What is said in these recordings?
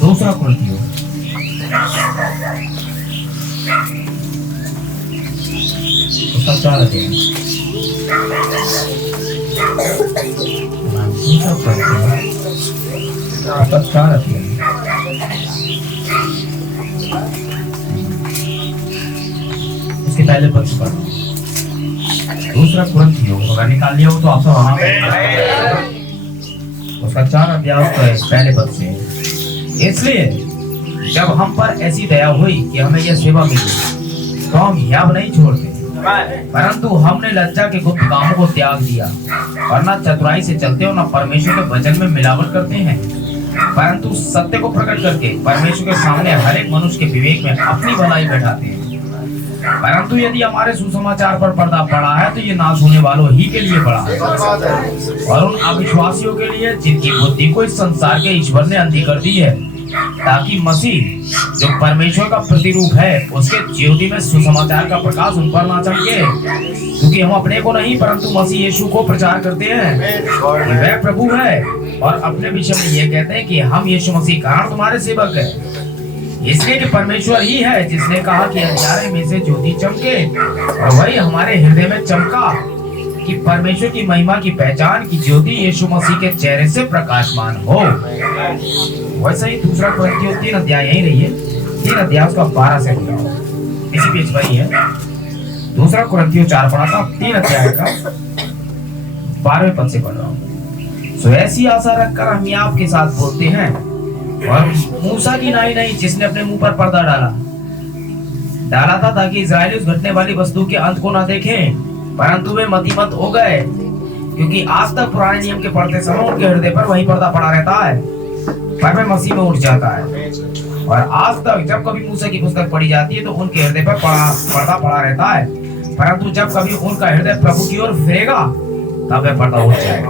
दूसरा कुरिन्थियों उसका 4 अध्याय। दूसरा कुरिन्थियों उसका 4 अध्याय। उसके पहले पद से पढ़ो। दूसरा कुरिन्थियों अगर निकाल लिया हो तो आप सब वहां उसका 4 अध्याय उसका पहले पद से। इसलिए जब हम पर ऐसी दया हुई कि हमें यह सेवा मिली तो हम हियाव नहीं छोड़ते, परंतु हमने लज्जा के गुप्त कामों को त्याग दिया और न चतुराई से चलते और न परमेश्वर के वचन में मिलावट करते हैं, परंतु सत्य को प्रकट करके परमेश्वर के सामने हर एक मनुष्य के विवेक में अपनी भलाई बैठाते हैं। परंतु यदि हमारे सुसमाचार पर पर्दा पड़ा है तो ये नाश होने वालों ही के लिए पड़ा है और उन अविश्वासियों के लिए जिनकी बुद्धि को इस संसार के ईश्वर ने अंधी कर दी है, ताकि मसीह जो परमेश्वर का प्रतिरूप है उसके ज्योति में सुसमाचार का प्रकाश उन पर ना चमके। क्योंकि हम अपने को नहीं परंतु मसीह यीशु को प्रचार करते हैं कि वह प्रभु है, और अपने विषय में ये कहते हैं कि हम यीशु मसीह कारण तुम्हारे सेवक हैं, इसलिए कि परमेश्वर ही है जिसने कहा कि अंधियारे में से ज्योति चमके, और वही हमारे हृदय में चमका कि परमेश्वर की महिमा की पहचान की ज्योति यीशु मसीह के चेहरे से प्रकाशमान हो। वैसे ही दूसरा कुरिन्थियों 3 अध्याय यही रही है, 3 अध्याय उसका 12 से पढ़ा, इसी पेज पर ही है। दूसरा कुरिन्थियों 4 पढ़ा था, 3 अध्याय का 12वें पद से पढ़ रहा हूँ। सो ऐसी आशा रखकर हम आपके साथ बोलते हैं, और मूसा की नाई नहीं जिसने अपने मुंह पर पर्दा डाला था ताकि इस्राएली उस घटने वाली वस्तु के अंत को ना देखें, परंतु वे मतिमत हो गए, क्योंकि आज तक पुराने नियम के पढ़ते समय उनके हृदय पर वही पर्दा पड़ा रहता है, पर वे मसीह में उठ जाता है। और आज तक जब कभी मूसा की पुस्तक पढ़ी जाती है तो उनके हृदय पर पर्दा पड़ा रहता है, परंतु जब कभी उनका हृदय प्रभु की ओर फिरेगा तब वह पर्दा उठ जाएगा।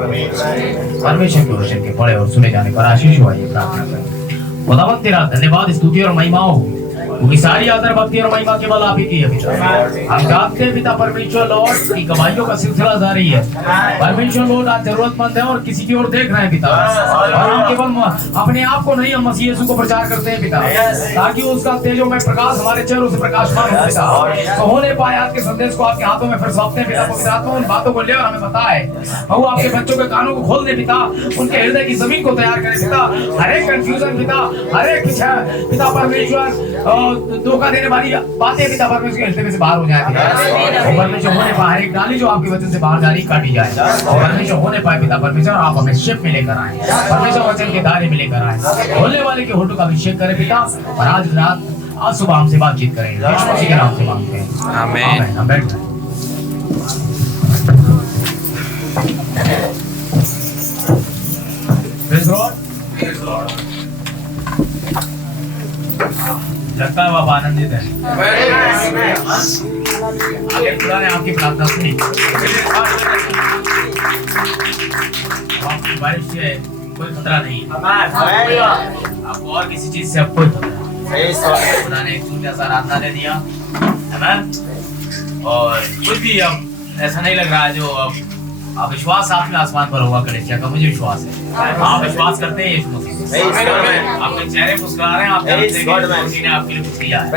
परमेश्वर के वचन के पढ़े और सुने जाने पर आशीष हुआ, ये प्रार्थना करें। खुदावंद तेरा धन्यवाद, स्तुति और महिमा हो, क्योंकि सारी आदर भक्ति और महिमा केवल आप ही की है पिता। हम जानते हैं पिता परमेश्वर लॉर्ड की कमाइयों का सिलसिला जारी है। परमेश्वर लॉर्ड आज जरूरतमंद है और किसी की ओर देख रहे हैं पिता, और हम केवल अपने आप को नहीं, हम मसीह यीशु को प्रचार करते हैं पिता, ताकि उसका तेजों में प्रकाश हमारे चेहरों से प्रकाशमान हो पिता। तो होने पाए आज के संदेश को आपके हाथों में फिर सौंपते हैं पिता। पवित्र आत्मा उन बातों को ले और हमें बताए, प्रभु आपके बच्चों के कानों को खोल दे पिता, उनके हृदय की जमीन को तैयार करें पिता। हर एक कंफ्यूजन पिता, हर एक पिता परमेश्वर धोखा देने वाली बातें पिता परमेश्वर के हृदय में से बाहर हो जाए पिता। और परमेश्वर होने पाए हर एक डाली जो आपके वचन से बाहर जा रही काटी जाए, और परमेश्वर होने पाए पिता परमेश्वर आप हमें शिप में लेकर आए, परमेश्वर वचन के दायरे में लेकर आए, बोलने वाले के होठों का अभिषेक करें पिता। और आज रात आज सुबह हमसे बातचीत करें, यीशु मसीह के नाम से मांगते हैं, आमीन। हम बैठ जाएं। Praise Lord. लगता है बाबा आनंदित है। आगे खुदा ने आपकी प्रार्थना सुनी। आपकी बारिश से कोई खतरा नहीं, आपको और किसी चीज से अब कोई खतरा नहीं। खुदा ने एक सुंदर सा रास्ता दे दिया, और कुछ भी अब ऐसा नहीं लग रहा है जो अब विश्वास आप में आसमान पर होगा कलेसिया का, मुझे विश्वास है। आप विश्वास करते हैं यीशु मसीह, आपके चेहरे मुस्कुरा रहे हैं, आप जानते हैं कि उसी ने आपके लिए कुछ किया है,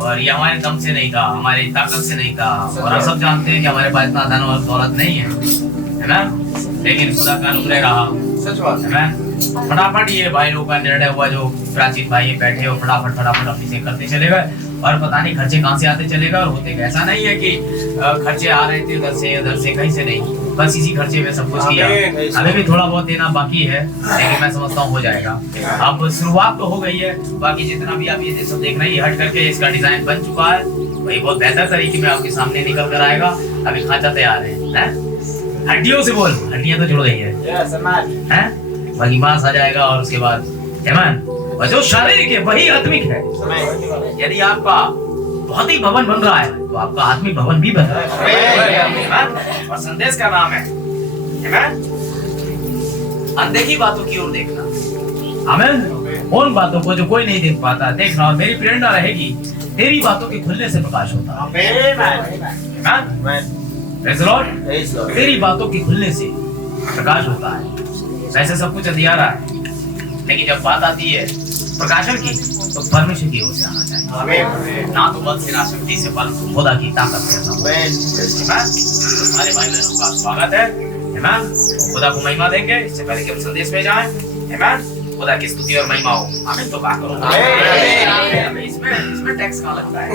और ये हमारे दम से नहीं था, हमारी ताकत से नहीं था, और हम सब जानते हैं कि हमारे पास इतना धन और दौलत नहीं है ना, लेकिन खुदा का अनुग्रह रहा। सच बात है ना। फटाफट ये भाई लोग का निर्णय हुआ, जो प्राचीन भाई बैठे हो फटाफट अपनी से करते चले गए, और पता नहीं खर्चे कहाँ से आते चलेगा और होते गए। ऐसा नहीं है कि खर्चे आ रहे थे उधर से कहीं से नहीं, बस इसी खर्चे में सब कुछ किया। अभी भी थोड़ा बहुत देना बाकी है, लेकिन मैं समझता हूँ हो जाएगा। अब शुरुआत तो हो गई है, बाकी जितना भी आप ये सब देख रहे हैं हट करके इसका डिजाइन बन चुका है, वही बहुत बेहतर तरीके में आपके सामने निकल कर आएगा। अभी खांचा तैयार है, हड्डियों से बोल, हड्डियां तो जुड़ गई है, बाकी मांस आ जाएगा, और उसके बाद जो शारीरिक है वही आत्मिक है। यदि आपका भौतिक भवन बन रहा है तो आपका आत्मिक भवन भी बन रहा है। और संदेश का नाम है अनदेखी बातों की ओर देखना। आमीन। उन बातों को जो कोई नहीं देख पाता देखना, और मेरी प्रेरणा रहेगी तेरी बातों के खुलने से प्रकाश होता है। Praise the Lord। तेरी बातों के खुलने से प्रकाश होता है। वैसे सब कुछ अंधियारा है, लेकिन जब बात आती है प्रकाशन की तो परमेश्वर की ओर से आना चाहिए। ना तो बल से ना शक्ति से, परंतु खुदा की ताकत से। हमारे भाई बहनों का स्वागत है। खुदा को महिमा देंगे। इससे पहले कि हम संदेश में जाएं, खुदा की स्तुति और महिमा हो। आमीन तो बात करो। इसमें टैक्स कहाँ लगता है?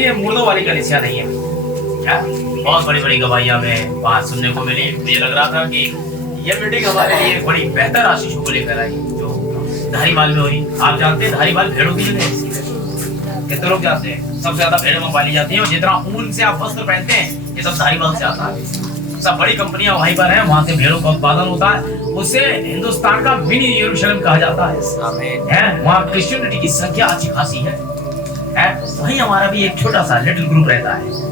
ये मुर्दों वाली कलीसिया नहीं है। बहुत बड़ी बड़ी गवाहियां में बात सुनने को मिली। मुझे लग रहा था कि ये मीटिंग हमारे लिए बड़ी बेहतर आशीषों को लेकर आई जो धारीवाल में हुई। आप जानते हैं धारीवाल भेड़ों की जगह है। कितने लोग जाते हैं? सबसे ज्यादा भेड़ें वहाँ पाली जाती हैं, और जितना ऊन से आप वस्त्र पहनते हैं ये सब धारीवाल से आता है। सब बड़ी कंपनियां वहीं पर हैं, वहां से भेड़ों का उत्पादन होता है। उसे हिंदुस्तान का मिनी यरूशलेम कहा जाता है। वहाँ क्रिश्चियनिटी की संख्या अच्छी खासी है। वहीं हमारा भी एक छोटा सा लिटिल ग्रुप रहता है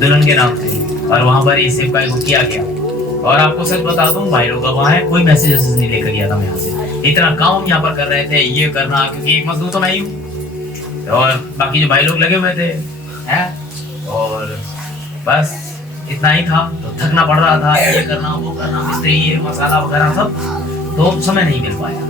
दुल्हन के नाम से, और वहां पर ये सेवकाई को किया गया। और आपको सच बता दूं, भाई लोग वहां है, कोई मैसेज नहीं लेकर गया था मैं यहाँ से। इतना काम यहाँ पर कर रहे थे, ये करना, क्योंकि एक मजदूर तो मैं ही हूँ, और बाकी जो भाई लोग लगे हुए थे और बस इतना ही था। तो थकना पड़ रहा था, ये करना वो करना, मिस्त्री ये मसाला वगैरह सब, तो समय नहीं मिल पाया।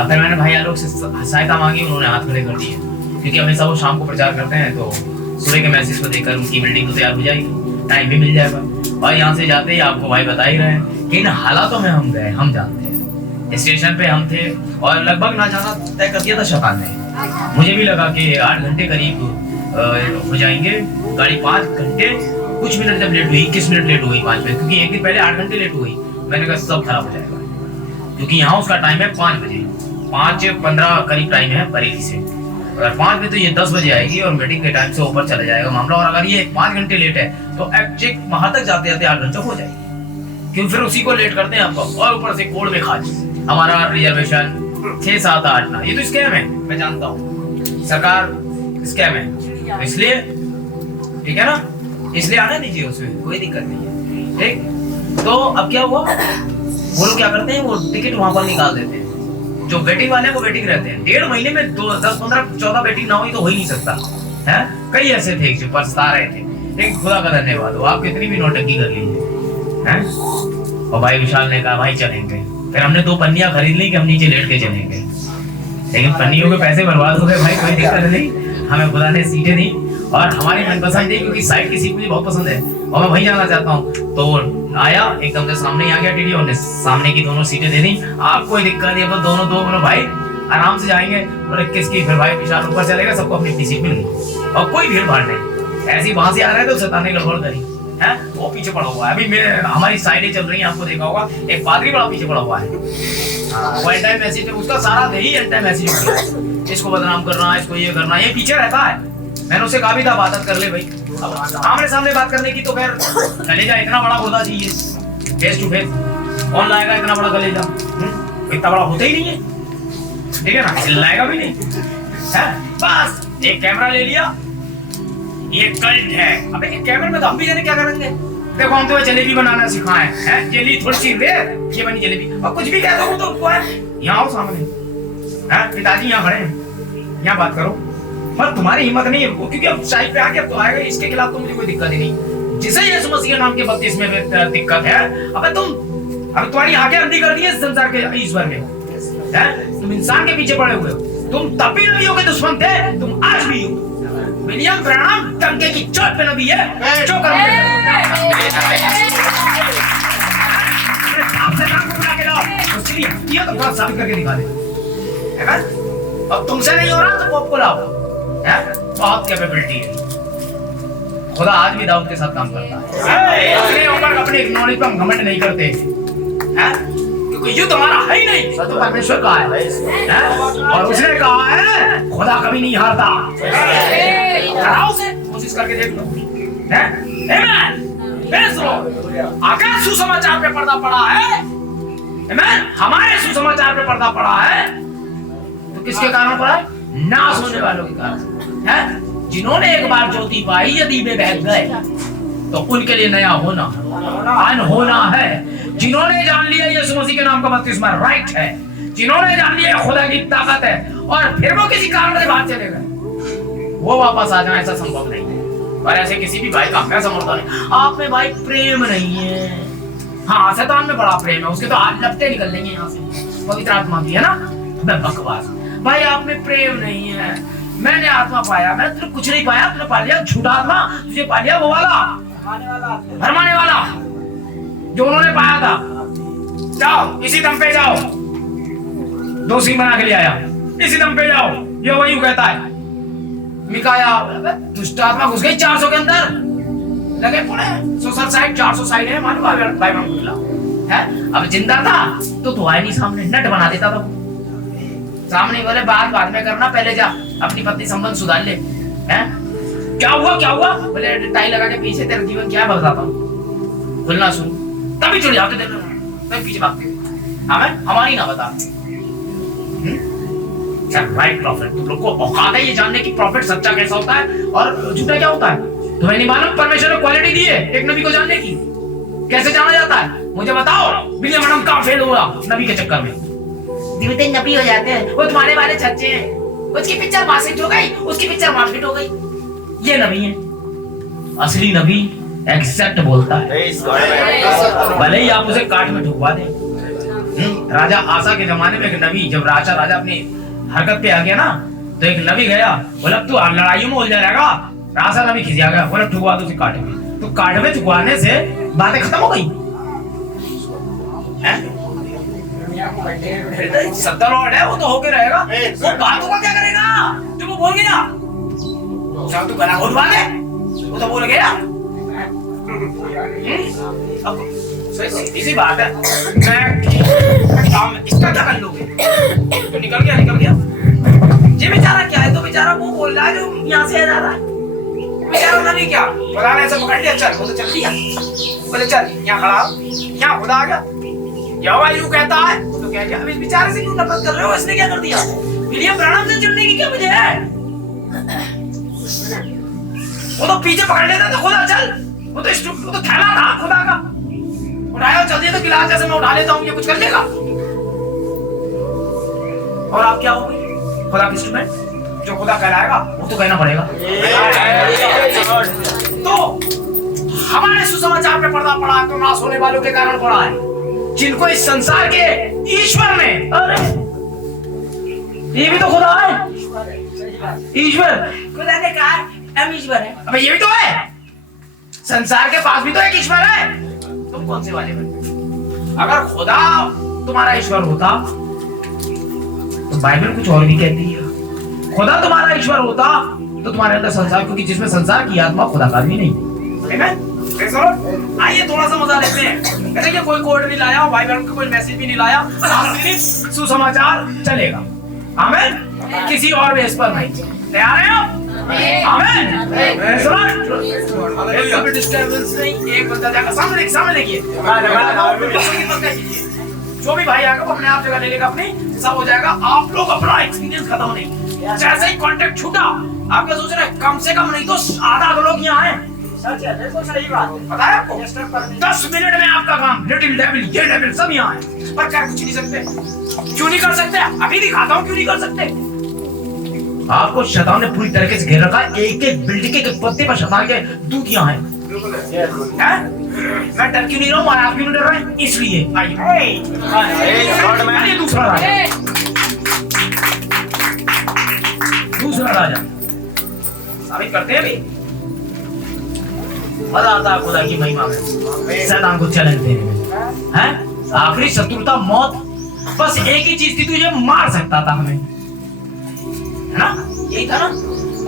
अब फिर मैंने भाई लोग से सहायता मांगी, उन्होंने हाथ खड़े कर दिए, क्योंकि हमेशा वो शाम को प्रचार करते हैं, तो सुबह के मैसेज को देखकर उनकी बिल्डिंग तो तैयार हो जाएगी, टाइम भी मिल जाएगा। और यहाँ से जाते ही आपको भाई बता ही रहे हैं कि इन हालातों में हम गए, हम जानते हैं। स्टेशन पे हम थे और लगभग ना जाना तय कर दिया था शैतान ने। मुझे भी लगा कि 8 घंटे करीब हो जाएंगे, गाड़ी 5 घंटे कुछ मिनट जब लेट हुई, 21 मिनट लेट हो गई 5 मिनट, क्योंकि एक दिन पहले 8 घंटे लेट हो गई। मैंने कहा सब खराब हो जाएगा, क्योंकि यहाँ उसका टाइम है 5 बजे, 5:15 करीब टाइम है बरेली से। अगर 5 बजे तो ये 10 बजे आएगी और मीटिंग के टाइम से ऊपर चला जाएगा मामला। और अगर ये 5 घंटे लेट है तो एग्जैक्ट वहां तक जाते जाते 8 घंटे हो जाएगी, क्योंकि फिर उसी को लेट करते हैं हमको, और ऊपर से कोड में खाली हमारा रिजर्वेशन 6, 7, 8 ना। ये तो स्कैम है, मैं जानता हूँ, सरकार स्कैम है, इसलिए ठीक है ना, इसलिए आना दीजिए, उसमें कोई दिक्कत नहीं है। ठीक, तो अब क्या हुआ, वो लोग क्या करते हैं, वो टिकट वहां पर निकाल देते हैं। जो वेटिंग वाले हैं वो वेटिंग रहते हैं। 1.5 महीने में 10, 15, 14 वेटिंग ना हुई तो हो ही नहीं सकता है। कई ऐसे थे जो पछता रहे थे, लेकिन खुदा का धन्यवाद हो, आप कितनी भी नौटंकी कर लीजिए हैं। और भाई विशाल ने कहा भाई चलेंगे, फिर हमने 2 पन्नियां खरीद ली कि हम नीचे लेट के चलेंगे, लेकिन पन्नियों के पैसे बर्बाद हो गए भाई, कोई दिक्कत नहीं, हमें खुदा ने सीटें दी और हमारी मनपसंद थी, क्योंकि साइड की सीट मुझे बहुत पसंद है और मैं वहीं जाना चाहता हूँ। तो आया एकदम से सामने ही आ गया टीडी, और सामने की दोनों सीटें दे दी। आप कोई दिक्कत नहीं, अब दोनों दो भाई आराम से जाएंगे। और 21 की फिर भाई विशाल ऊपर चलेगा, सबको अपनी अपनी सीट मिल गई और कोई भीड़ भाड़ नहीं। ऐसे ही वहां से आ रहे तो शैतान ने गड़बड़ करी है, वो पीछे पड़ा हुआ है। अभी हमारी साइडें चल रही हैं, आपको देखा होगा, एक पादरी बड़ा पीछे पड़ा हुआ है। वो एंटी मैसेज, उसका सारा दे ही एंटी मैसेज हो गया, इसको बदनाम करना, इसको ये करना, ये पीछे रहता है। मैंने उससे कहा भी था बात कर ले भाई, आमने सामने बात करने की तो खैर कलेजा इतना बड़ा होना चाहिए, फेस टू फेस। कौन लाएगा इतना बड़ा कलेजा, इतना बड़ा होता ही नहीं है, ठीक है ना, लाएगा भी नहीं है। बस एक कैमरा ले लिया, ये कल्ट है। अबे कैमरे में तो हम भी जाने क्या करेंगे। देखो हम तुम्हें जलेबी बनाना सिखाए हैं, ये ली थोड़ी सी दे, ये बनी जलेबी, और कुछ भी कह दो तो उनको है, यहाँ आओ सामने, पिताजी यहाँ खड़े हैं, यहाँ बात करो। पर तुम्हारी हिम्मत नहीं है, क्योंकि अब साइड पे आके अब तो आएगा, इसके खिलाफ तो मुझे कोई दिक्कत ही नहीं। जिसे यीशु मसीह के नाम के बपतिस्मे में दिक्कत है, अबे अब तुम्हारी आंखें अंधी कर दी है संसार के ईश्वर ने, तुम इंसान के पीछे पड़े हुए हो। तुम तब भी नबियों के दुश्मन थे, तुम आज भी हो। विलियम ब्रैनम टंके की चोट पे नबी है, जो कर आपसे काम को बुला के लाओ, उसके लिए ये तो बात साबित करके दिखा दे, है ना। अब तुमसे नहीं हो रहा तो पॉप को लाओ, है, बहुत कैपेबिलिटी है। खुदा आज भी दाऊद के साथ काम करता है। अपने ऊपर अपने नॉलेज पर घमंड नहीं करते हैं, क्योंकि युद्ध हमारा है ही नहीं, तो परमेश्वर का है, और उसने कहा है खुदा कभी नहीं हारता। हराओ से कोशिश करके देख लो, हैं? आमेन। अगर सुसमाचार पे पर्दा पड़ा है, आमेन, हमारे सुसमाचार पे पर्दा पड़ा है, तो किसके कारण पड़ा है? नाश होने वालों के कारण, हैं? जिन्होंने एक बार ज्योति पाई, यदि वे बह गए तो उनके लिए नया होना अनहोना है। जिन्होंने जान लिया यीशु मसीह के नाम का बपतिस्मा राइट है, जिन्होंने जान लिया खुदा की ताकत है, और फिर वो किसी कारण से बाहर चले गए, वो वापस आ जाए ऐसा संभव नहीं है। और ऐसे किसी भी भाई का कैसा मरता नहीं। आप में भाई प्रेम नहीं है। हाँ, शैतान में बड़ा प्रेम है, उसके तो लपटे निकल लेंगे यहाँ से, पवित्र आत्मा की है ना। बकवास भाई, आप में प्रेम नहीं है। मैंने आत्मा पाया, मैंने तुझे कुछ नहीं पाया, तुझे पा लिया झूठा आत्मा, तुझे पा लिया वो वाला भरमाने वाला जो उन्होंने पाया था। जाओ इसी दम पे जाओ, 2 सिंह बना के ले आया, इसी दम पे जाओ, ये वही कहता है। मिकाया दुष्ट आत्मा घुस गई 400 के अंदर, लगे पुणे 100 साइड 400 साइड है, मालूम भाई है। अब जिंदा था तो आए नहीं सामने, नट बना देता था सामने। बोले बात में करना, पहले जा अपनी पत्नी संबंध सुधार ले। हैं क्या हुआ? बोले टाई लगा के पीछे तेरा जीवन क्या है बताता हूँ, खुलना शुरू, तभी जुड़ जाते थे, तभी पीछे भागते हमें हमारी ना बता। राइट प्रॉफिट, तुम लोग को औकात है ये जानने की प्रॉफिट सच्चा कैसा होता है और झूठा क्या होता है? तुम्हें नहीं मालूम परमेश्वर ने क्वालिटी दी है एक नबी को जानने की, कैसे जाना जाता है मुझे बताओ। बिलियम मैडम कहाँ फेल हुआ नबी के चक्कर में, दिवते नबी हो जाते हैं, वो तुम्हारे वाले छच्चे हैं, उसकी पिक्चर मार्केट हो गई, उसकी पिक्चर मार्केट हो गई। ये नबी है, असली नबी एग्जैक्ट बोलता है, भले ही आप उसे काट में ठुकवा दें। राजा आसा के जमाने में एक नबी, जब राजा अपनी हरकत पे आ गया ना, तो एक नबी गया, बोला तू लड़ाइयों में उलझा रहेगा। राजा नबी खिसिया गया, बोला ठुकवा दो उसे काट में। तो काट में ठुकवाने से बातें खत्म हो गई। 70 लॉर्ड है, वो तो होके रहेगा, वो बातों का क्या करेगा जो वो बोल गया। चल तू गला घोटवा दे, वो तो बोल गया। इसी बात है, मैं इसका क्या कर लोगे? तो निकल गया। ये बेचारा क्या है? तो बेचारा वो बोल रहा है जो यहाँ से जा रहा है, बेचारा नबी क्या खुदा ने ऐसे पकड़ लिया, चल वो तो चल दिया, बोले चल यहाँ खड़ा, यहाँ खुदा आ गया, यहोवा यूं कहता है, वो तो कह गया। अब इस बेचारे से क्यों नफरत कर रहे हो? इसने क्या कर दिया? विलियम ब्रानम से जुड़ने की क्या वजह है? वो तो पीछे पकड़ लेता था, खुदा चल, वो तो थैला था खुदा का, उठाया चल दिया, तो गिलास जैसे मैं उठा लेता हूँ, ये कुछ कर लेगा। और आप क्या हो गई? खुदा की इंस्ट्रूमेंट, जो खुदा कहलाएगा वो तो कहना पड़ेगा। तो हमारे सुसमाचार पे पर्दा पड़ा तो नाश होने वालों के कारण पड़ा है, जिनको इस संसार के ईश्वर ने, अरे ये भी तो खुदा है, ईश्वर खुदा ने कहा हम ईश्वर है। अबे ये भी तो है, संसार के पास भी तो एक ईश्वर है, तुम कौन से वाले बने? अगर खुदा तुम्हारा ईश्वर होता तो बाइबल कुछ और भी कहती है, खुदा तुम्हारा ईश्वर होता तो तुम्हारे अंदर संसार, क्योंकि जिसमें संसार की आत्मा खुदा का भी नहीं। आइए थोड़ा सा मजा लेते हैं। कहते कोई कोड नहीं लाया, भाई बहन का कोई मैसेज भी नहीं लाया, सुसमाचार चलेगा। आमीन, किसी और बेस पर नहीं। तैयार हैं आप? आमीन। डिस्टर्बेंस नहीं, एक बंदा जाएगा सामने देखिए, जो भी भाई आएगा वो अपने आप जगह ले लेगा अपनी, सब हो जाएगा। आप लोग अपना एक्सपीरियंस खत्म नहीं, जैसे ही कांटेक्ट छूटा आपके सोच रहे कम से कम नहीं तो आधा लोग यहाँ आए। सच है, बिल्कुल सही बात है, पता है आपको? 10 मिनट में आपका काम, लिटिल डेविल ये डेविल सब यहाँ है, पर क्या कुछ नहीं सकते? क्यों नहीं कर सकते? अभी दिखाता हूँ क्यों नहीं कर सकते। आपको शैतान ने पूरी तरीके से घेर रखा है, एक बिल्डिंग के पत्ते पर शैतान के दूत यहाँ है। मैं डर क्यों नहीं रहा हूँ, आप क्यों नहीं डर रहे हैं? इसलिए आइए दूसरा राजा साबित करते हैं। अभी मजा आता है खुदा की महिमा में, शैतान को चैलेंज देने में। हैं आखिरी शत्रुता मौत, बस एक ही चीज थी, तुझे मार सकता था हमें, है ना? यही था ना?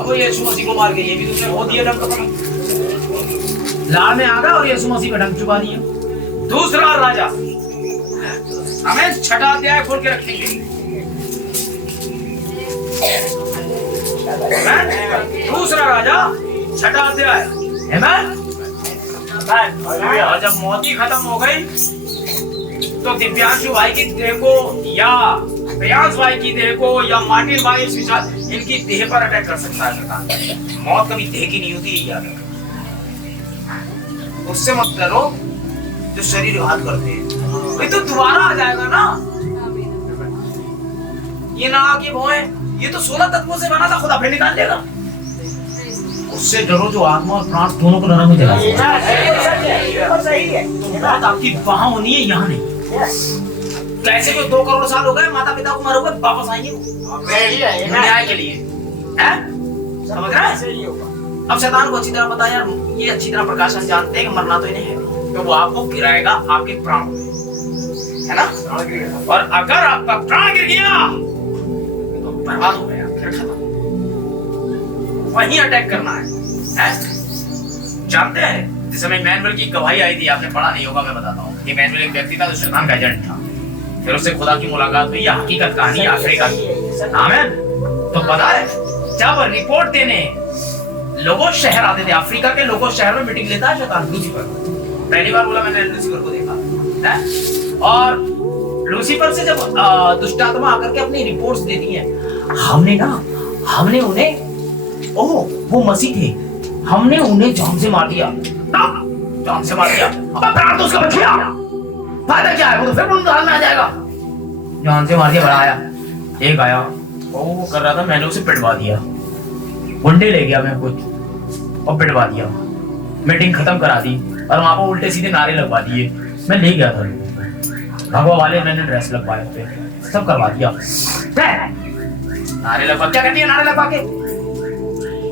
अब यीशु मसीह को मार के ये भी तुझे हो दिया डंक, लाड़ में आ गया और यीशु मसीह का डंक चुका दिया। दूसरा राजा, हमें छठा अध्याय खोल के रखेंगे। दूसरा राजा छठा अध्याय, आमीन। और जब मौत ही खत्म हो गई तो दिव्यांशु भाई की देह को या प्रियांश भाई की देह को या मार्टिन भाई इनकी देह पर अटैक कर सकता है। मौत कभी देह की नहीं होती, याद रखो। उससे मत डरो जो शरीर घात करते हैं, ये तो दोबारा आ जाएगा ना। ये ना आके वो है, ये तो 16 तत्वों से बना था, खुदा फिर निकाल देगा। उससे डरो जो आत्मा और प्राण दोनों को नरक में जला सकता है। सही है। बात आपकी वहां होनी है, यहाँ नहीं। कैसे कोई 2 करोड़ साल हो गए, माता पिता को मरे हुए, वापस आएंगे न्याय के लिए, हैं? समझ रहे हैं? अब शैतान को अच्छी तरह पता है यार, ये अच्छी तरह प्रकाशन जानते हैं कि मरना तो इन्हें है नहीं, तो वो आपको गिराएगा आपके प्राण में, है ना? और अगर आपका प्राण गिर गया तो बर्बाद हो गया, फिर खत्म। वहीं अटैक करना है? जानते हैं जिस समय मैनुअल की गवाही आई थी, आपने पढ़ा नहीं होगा, मैं बताता हूँ। ये मैनुअल एक व्यक्ति था जो शैतान का एजेंट था, फिर उससे खुदा की मुलाकात हुई। हकीकत कहानी अफ्रीका की। आमीन। तो पता है जब रिपोर्ट देने लोगों शहर आते थे, अफ्रीका के लोगों शहर में मीटिंग लेता है शैतान, लूसीफर। पहली बार बोला मैंने लूसीफर को देखा है? और लूसीफर से जब दुष्टात्मा आकर के अपनी रिपोर्ट्स देती हैं, हमने उन्हें, ओह वो मसीह थे, हमने उन्हें जान से मार दिया, जान से मार दिया, प्राण तो उसका बच गया, फायदा क्या है? वो तो फिर पुनरुत्थान में आ जाएगा। जान से मार दिया, बढ़ाया। एक आया, वो कर रहा था, मैंने उसे पिटवा दिया, गुंडे ले गया मैं कुछ और पिटवा दिया, मीटिंग खत्म करा दी और वहां पर उल्टे सीधे नारे लगवा दिए। मैं ले गया था, भगवा वाले मैंने ड्रेस लगवाए थे, सब करवा दिया। नारे लगवा, क्या कहती है नारे लगवा के?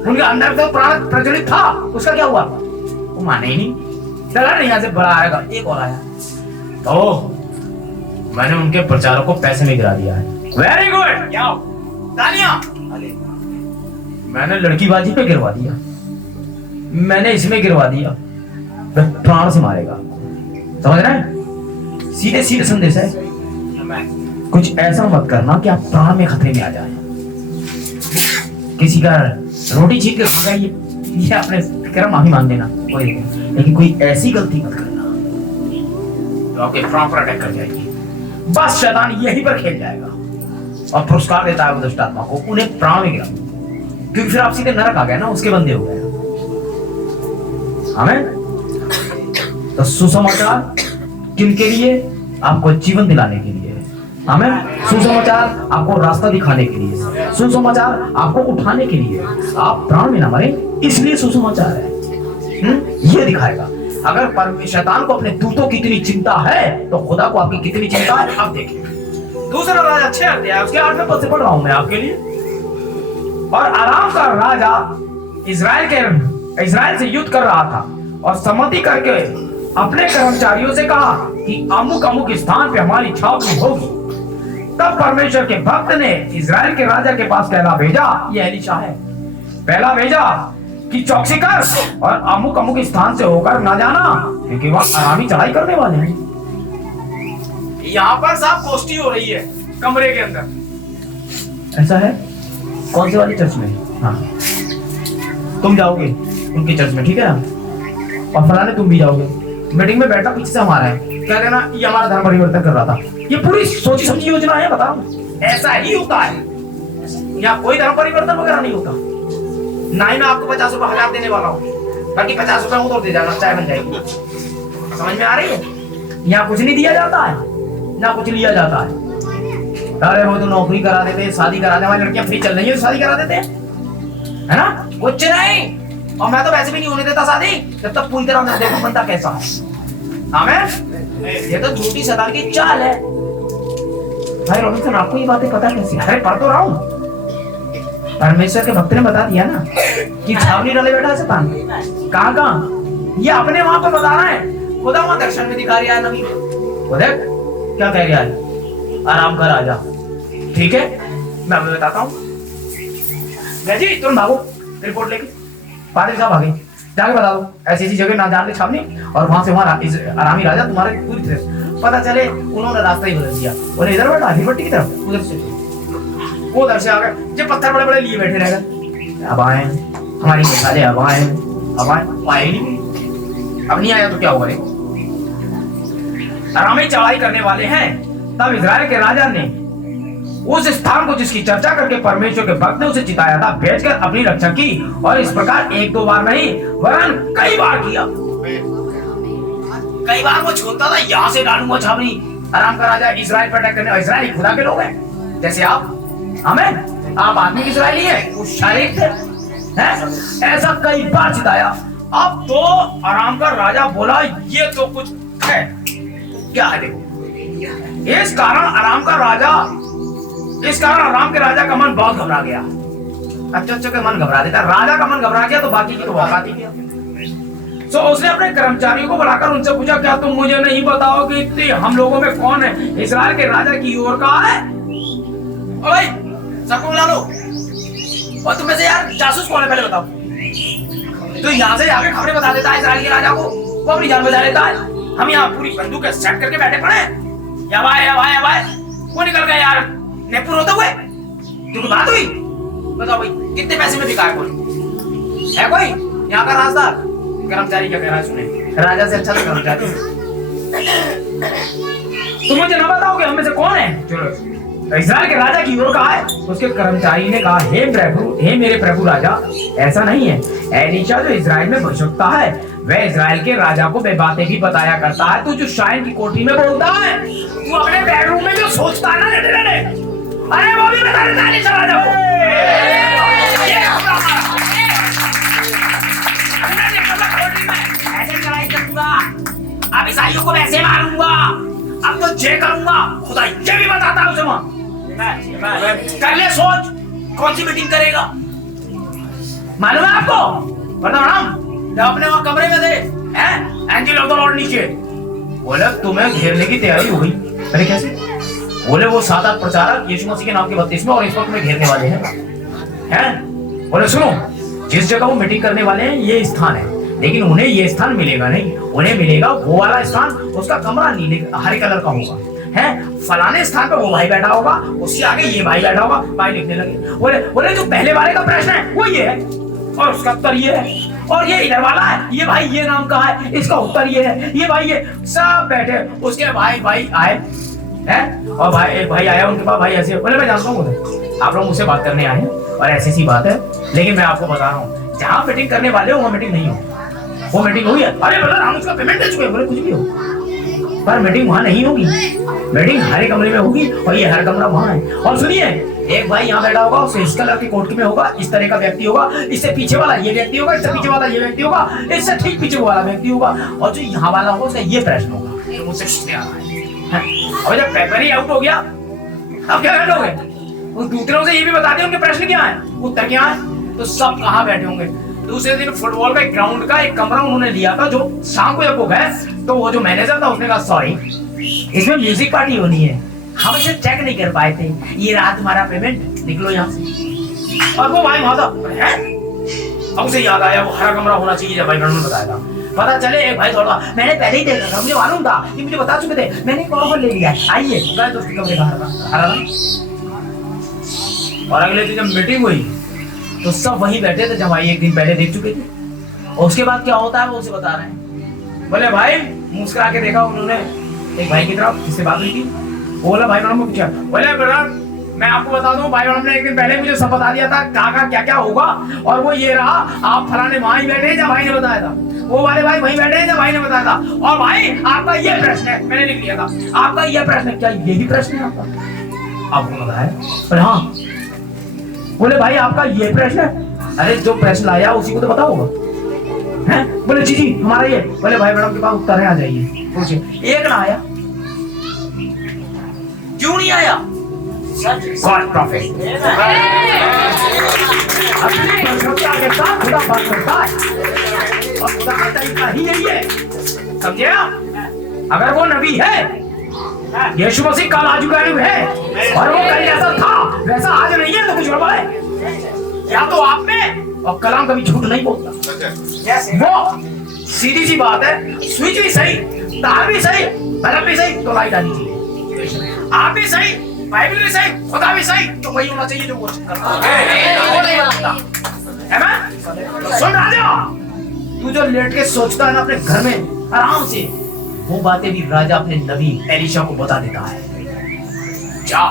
उनके अंदर तो प्राण प्रज्वलित था, उसका क्या हुआ? वो माने ही नहीं, चला नहीं, यहाँ से बड़ा आएगा। एक और आया, तो मैंने उनके प्रचारों को पैसे में गिरा दिया है। वेरी गुड, क्या तालियां। मैंने लड़कीबाजी पे गिरवा दिया, मैंने इसमें गिरवा दिया, प्राण से मारेगा। समझ रहे हैं? सीधे सीधे संदेश है, कुछ ऐसा मत करना कि आप प्राण में खतरे में आ जाए। किसी का रोटी छीन के खाएगा, ये आपने कह माफी मांग देना कोई, लेकिन कोई ऐसी गलती मत करना तो आपके प्राण पर अटैक कर जाएगी। बस शैतान यहीं पर खेल जाएगा और पुरस्कार देता है वो दुष्ट आत्मा को, उन्हें प्राण में गिरा, क्योंकि फिर आप सीधे नरक आ गए ना, उसके बंदे हो गए। आमीन। तो सुसमाचार किनके लिए? आपको जीवन दिलाने के लिए। आमीन। सुसमाचार आपको रास्ता दिखाने के लिए, सुसमाचार आपको उठाने के लिए, आप प्राण में ना मरे, इसलिए सुसमाचार है। ये दिखाएगा। अगर शैतान को अपने दूतों की इतनी चिंता है तो खुदा को आपकी कितनी चिंता है। अब देखिए दूसरा राजा 6 अध्याय उसके 8वें पद से पढ़ रहा हूं मैं आपके लिए। और आराम का राजा इजराइल से युद्ध कर रहा था और सम्मति करके अपने कर्मचारियों से कहा कि अमुक अमुक स्थान पे हमारी छावनी होगी। तब परमेश्वर के भक्त ने इजराइल के राजा के पास पहला भेजा, ये एलीशा है, पहला भेजा कि चौकसी कर और अमुक अमुक स्थान से होकर ना जाना, क्योंकि वहां आरामी चढ़ाई करने वाले हैं। यहाँ पर साहब गोष्ठी हो रही है कमरे के अंदर। ऐसा है? कौन सी वाली चर्च में? हाँ, तुम जाओगे उनके चर्च में, ठीक है ना? और फलाने तुम भी जाओगे। मीटिंग में बैठा पीछे से हमारा है, क्या कहना, ये हमारा धर्म परिवर्तन कर रहा था। ये पूरी सोची समझी योजना है, बताओ। ऐसा ही होता है, यहाँ कोई धर्म परिवर्तन वगैरह नहीं होता। ना ही मैं आपको 50 रुपए 1000 देने वाला हूँ, बाकी 50 रुपए उधर दे जाना, चाय बन जाएगी। समझ में आ रही है? यहाँ कुछ नहीं दिया जाता है, ना कुछ लिया जाता है। अरे वो तो नौकरी करा देते, शादी करा देते, हमारी लड़कियां फ्री चल रही है, शादी करा देते, है ना? कुछ नहीं। और मैं तो वैसे भी नहीं होने देता शादी जब तक पूरी तरह देखो बंदा कैसा है। आमीन। ये तो झूठी शैतान की चाल है। भाई रोबिन्सन, आपको ये बातें पता कैसी? अरे पढ़ तो रहा हूँ। परमेश्वर के भक्त ने बता दिया ना कि छावनी डाले बैठा है शैतान। कहाँ? ये अपने वहां पर बता रहा है, खुदा वहां दर्शन में दिखा रहा है। नबी खुदा क्या कह रहा है? आराम कर, आजा। ठीक है, मैं आपको बताता हूँ। जी तुम भागो रिपोर्ट लेके, पादरी साहब भागे, जाके बता दो ऐसी ऐसी जगह ना जाने छावनी, और वहां से वहां आरामी राजा तुम्हारे पूरी तरह पता चले। उन्होंने रास्ता ही बदल दिया, और इधर बैठा हिरवट्टी की तरफ, उधर से वो उधर से आ गए, जो पत्थर बड़े बड़े लिए बैठे रहेगा। अब आए हमारी मिसाले, अब आए नहीं, अब नहीं आया तो क्या होगा? आरामी चढ़ाई करने वाले हैं। तब इजराइल के राजा ने उस स्थान को जिसकी चर्चा करके परमेश्वर के भक्त ने उसे चिताया था, भेजकर अपनी रक्षा की, और इस प्रकार 1-2 बार नहीं वरन कई बार किया। कई बार वो छोड़ता था, यहाँ से डालूंगा छावनी। आराम का राजा इजराइल पर अटैक करने, इजराइल खुदा के लोग हैं जैसे आप। आमीन। आप आदमी इजराइली है, वो शारीरिक थे, है? ऐसा कई बार चिताया। अब तो आराम का राजा बोला ये तो कुछ है। क्या है देखो, इस कारण आराम के राजा का मन बहुत घबरा गया। अच्छा का मन घबरा देता, राजा का मन घबरा गया तो बाकी की तो औकात ही क्या। तो उसने अपने कर्मचारियों को बुलाकर उनसे पूछा, क्या तुम मुझे नहीं बताओ कि हम लोगों में कौन है इस्राएल के राजा की ओर का है? ओ भाई सबको बुला लो। और तुम्हें से यार जासूस कौन है पहले बताओ। तो यहाँ से आगे खबरें बता देता है इस्राएल के राजा को, वो अपनी जान बचा लेता है। हम यहाँ पूरी बंदूक सेट करके बैठे पड़े। या भाई वो निकल गए यार नेपुर होते हुए। क्योंकि बात हुई बताओ भाई, कितने पैसे में बिका है? कोई है कोई यहाँ का राजदार? कर्मचारी क्या कह रहा है सुने, राजा से अच्छा तो कर्मचारी। तुम मुझे ना बताओगे हम में से कौन है चलो इस्राएल के राजा की ओर कहा है? उसके कर्मचारी ने कहा, हे मेरे प्रभु राजा, ऐसा नहीं है। एलीशा जो इस्राएल में भविष्यवक्ता है वह इस्राएल के राजा को बेबातें भी बताया करता है। तू जो शायन की कोठरी में बोलता है, तू अपने बेडरूम में जो सोचता है ना लेटे, अरे वो भी बता देता है एलीशा राजा को। ऐसे लड़ाई करूंगा, अब ईसाइयों को वैसे मारूंगा, अब तो जे करूंगा। खुदा ये भी बताता है उसे कर ले सोच कौन सी मीटिंग करेगा। मालूम है आपको? प्रणाम जब अपने वहां कमरे में थे एंजल ऑफ द लॉर्ड नीचे बोले तुम्हें घेरने की तैयारी हो गई। अरे कैसे? बोले वो 7-8 प्रचारक यीशु मसीह के नाम के बपतिस्मे और इस वक्त में घेरने वाले हैं। बोले सुनो, जिस जगह वो मीटिंग करने वाले हैं ये स्थान है, लेकिन उन्हें ये स्थान मिलेगा नहीं, उन्हें मिलेगा वो वाला स्थान। उसका कमरा नीले हरे कलर का होगा, है फलाने स्थान पे वो भाई बैठा होगा, उसके आगे ये भाई बैठा होगा। भाई लिखने लगे, बोले जो पहले वाले का प्रश्न है वो ये है और उसका उत्तर ये है, और ये इधर वाला है, ये भाई ये नाम का है, इसका उत्तर ये है, ये भाई ये सब बैठे। उसके भाई आए हैं और भाई आया उनके पास। भाई ऐसे बोले मैं जानता हूँ आप लोग मुझसे बात करने आए हैं और ऐसी सी बात है, लेकिन मैं आपको बता रहा हूँ जहाँ मीटिंग करने वाले हो वहाँ मीटिंग नहीं हो। वो मीटिंग हुई है, अरे ब्रदर हम उसका पेमेंट दे चुके हैं। बोले कुछ भी हो पर मीटिंग वहाँ नहीं होगी, मीटिंग हरे कमरे में होगी और ये हर कमरा वहाँ है। और सुनिए, एक भाई यहाँ बैठा होगा, उससे इस कलर की कोट में होगा, इस तरह का व्यक्ति होगा, इससे पीछे वाला ये व्यक्ति होगा, इससे पीछे वाला ये व्यक्ति होगा, इससे ठीक पीछे वाला व्यक्ति होगा, और जो यहाँ वाला होगा उसका ये प्रश्न होगा तो मुझसे पूछने आ रहा है। और जब पेपर ही आउट हो गया अब क्या करोगे? उस दूसरों से ये भी बता दें उनके प्रश्न क्या है, उत्तर क्या है, तो सब कहाँ बैठे होंगे। दूसरे दिन फुटबॉल का एक ग्राउंड का एक कमरा उन्होंने लिया था, जो शाम को जब वो गए तो वो जो मैनेजर था उसने कहा सॉरी इसमें म्यूजिक पार्टी होनी है, हम इसे चेक नहीं कर पाए थे, ये रहा तुम्हारा पेमेंट, निकलो यहाँ से। और वो भाई वहां था, अब उसे याद आया वो हरा कमरा होना चाहिए जब भाई ने बताया था। पता चले एक भाई थोड़ा मैंने पहले ही देखा था, मुझे मालूम था, ये मुझे बता चुके थे, मैंने एक और ले लिया, आइए गए तो उसके कमरे का हरा। और अगले दिन जब मीटिंग हुई तो सब वहीं बैठे थे जब भाई एक दिन पहले देख चुके थे। और उसके बाद क्या होता है वो उसे बता रहे हैं। बोले भाई मुस्कुरा के देखा उन्होंने एक भाई की तरफ जिससे बात हुई थी, बोला भाई मैडम को पूछा, बोले ब्रदर मैं आपको बता दूं भाई मैडम ने एक दिन पहले मुझे सब बता दिया था कहाँ क्या क्या होगा, और वो ये रहा आप फलाने वहां ही बैठे जब भाई ने बताया था, वो वाले भाई वहीं बैठे हैं जब भाई ने बताया था, और भाई आपका ये प्रश्न है, मैंने लिख लिया था आपका ये प्रश्न है, क्या यही प्रश्न है आपका? आपको बताया? बोले हाँ। बोले भाई आपका ये प्रश्न है? अरे जो प्रश्न लाया उसी को तो पता होगा, हैं? बोले जी हमारा ये। बोले भाई मैडम के पास उत्तर है, आ जाइए पूछिए। एक ना आया, क्यों नहीं आया? गॉड प्रॉफिट अपने बंदों के आगे का खुदा बात करता है और खुदा का तरीका ही यही है, समझे आप? अगर वो नबी है, यीशु मसीह कल आज गायब है, और वो कल जैसा था वैसा आज नहीं है, तो कुछ गड़बड़ है या तो आप में, और कलाम कभी झूठ नहीं बोलता। वो सीधी सी बात है, स्विच भी सही, तार भी सही, बल्ब भी सही, तो लाइट आनी चाहिए। आप भी सही, बाइबल भी सही, खुदा भी सही, तो वही होना चाहिए जो वो करता है। वो नहीं बनता है ना? सुन राजा, तू जो लेट के सोचता है ना अपने घर में आराम से, वो बातें भी राजा अपने नबी एलीशा को बता देता है। जा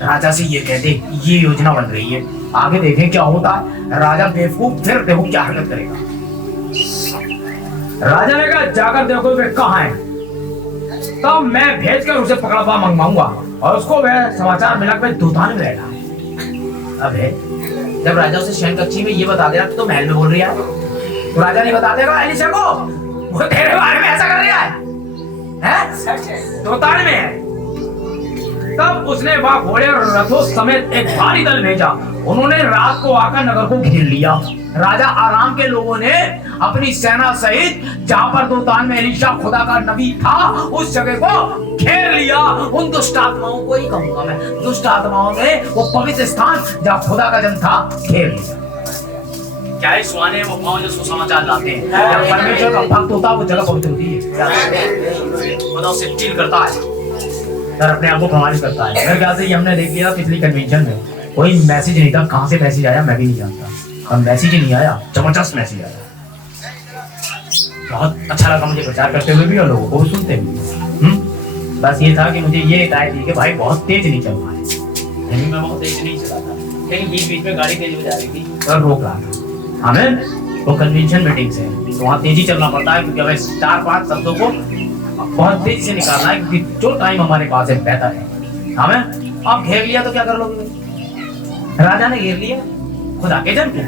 राजा से ये कहते ये योजना बन रही है, आगे देखें क्या होता है। राजा बेवकूफ फिर देखो क्या हरकत करेगा। राजा ने कहा जाकर देखो वे कहाँ है, तब मैं भेजकर उसे पकड़ा मंगवाऊंगा, और उसको वह समाचार मिला कि दूतान में बैठा है। अबे जब राजा उसे शयन कक्षी में ये बता दे रहा तो महल में बोल रही है, तो राजा नहीं बता देगा एलिशा को वो तेरे बारे में ऐसा कर रहा है? दोतान में है। तब उसने वहां घोड़े और रथों समेत एक भारी दल भेजा। उन्होंने रात को आकर नगर को घेर लिया। राजा आराम के लोगों ने अपनी सेना सहित जहां पर दोतान में एलिशा खुदा का नबी था उस जगह को घेर लिया। उन दुष्ट आत्माओं को ही कहूंगा मैं, दुष्ट आत्माओं ने वो पवित्र स्थान जहां खुदा का जन था घेर लिया। क्या ही सुहाने वो पांव जो सुसमाचार लाते हैं। जब परमेश्वर का भक्त होता है वो जगह पवित्र होती है, खुदा उसे डील करता है और अपने आप को प्रमाणित करता है। मेरे ख्याल से ये हमने देख लिया पिछली कन्वेंशन में, कोई मैसेज नहीं था। कहां से मैसेज आया मैं भी नहीं जानता, अब मैसेज ही नहीं आया, जबरदस्त मैसेज आया। बहुत अच्छा लगा मुझे प्रचार करते हुए भी और लोगों को सुनते हुए। बस ये था कि मुझे ये हिदायत दी कि भाई बहुत तेज नहीं चल रहा है। मैं बहुत तेज नहीं चला था, लेकिन बीच में गाड़ी तेज हो जा रही थी और रोक रहा था हमें। वो कन्वेंशन मीटिंग से तो वहाँ तेजी चलना पड़ता है, क्योंकि हमें 4-5 शब्दों को बहुत तेजी से निकालना है, क्योंकि जो टाइम हमारे पास है बेहतर है। हमें अब घेर लिया तो क्या कर लोगे? राजा ने घेर लिया खुदा के जन को।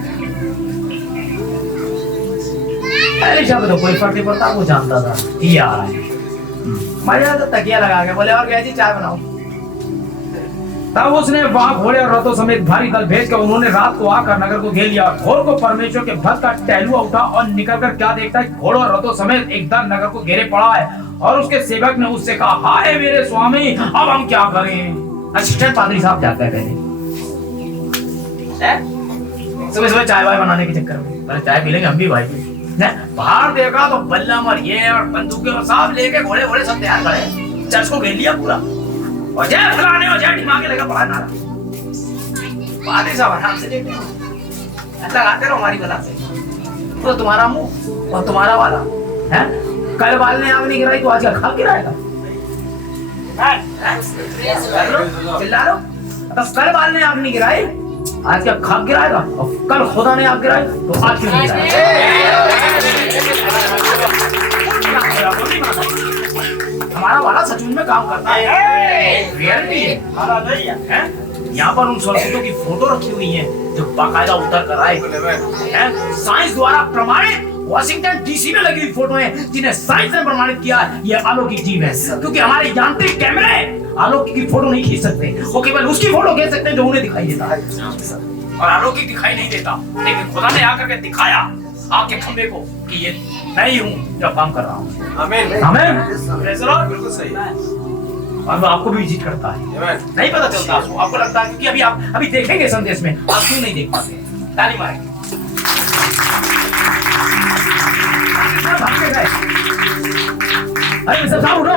एलिशा को तो कोई फर्क नहीं पड़ता, वो जानता था ये आ रहा है। मजा तो तकिया लगा के बोले और कैसी चाय बनाओ। तब उसने वहां घोड़े और रथों समेत भारी दल भेजकर उन्होंने रात को आकर नगर को घेर लिया। घोर को परमेश्वर के भक्त का टहलुआ उठा और निकलकर क्या देखता है, घोड़ों और रथों समेत एक दल नगर को घेरे पड़ा है। और उसके सेवक ने उससे कहा, हाय मेरे स्वामी, अब हम क्या करें? असिस्टेंट पादरी साहब जाते हैं पहले सुबह सुबह चाय वाय बनाने के चक्कर में, पहले चाय पी लेंगे हम भी भाई। बाहर देखा तो बल्लम और ये और बंदूकें और सब लेके घोड़े घोड़े सब तैयार खड़े, चर्च को घेर लिया पूरा। और जय फलाने और जय ढिमा के लगा पड़ा नारा। पादरी साहब आराम से लेटे लगाते रहो हमारी बला से, तो तुम्हारा मुंह और तुम्हारा वाला है। कल बाल ने आग नहीं गिराई तो आज का खाक गिराएगा। चिल्ला लो, तो कल बाल ने आग नहीं गिराई आज क्या खाक गिराएगा, और कल खुदा ने आग गिराई तो आज क्यों नहीं गिराएगा? हमारा वाला सच में काम करता है, रियलिटी है। यहाँ पर उन स्वर्गदूतों की फोटो रखी हुई है जो बाकायदा उतर कर आए हैं, साइंस द्वारा प्रमाणित। वॉशिंगटन डीसी में लगी हुई फोटो है जिन्हें साइंस ने प्रमाणित किया ये अलौकिक जीव है, क्योंकि हमारे यांत्रिक कैमरे अलौकिक की फोटो नहीं खींच सकते, वो केवल उसकी फोटो खींच सकते हैं जो उन्हें दिखाई देता है, और अलौकिक दिखाई नहीं देता। लेकिन खुदा ने आकर के दिखाया आग के खंबे को कि ये मैं ही हूँ जो काम कर रहा हूँ। आमीन आमीन, बिल्कुल सही। और वो आपको भी विजिट करता है, नहीं पता चलता आपको, आपको लगता है क्योंकि अभी आप अभी देखेंगे संदेश में, आप क्यों नहीं देख पाते? ताली मारेंगे। अरे मिस्टर साहब उठो,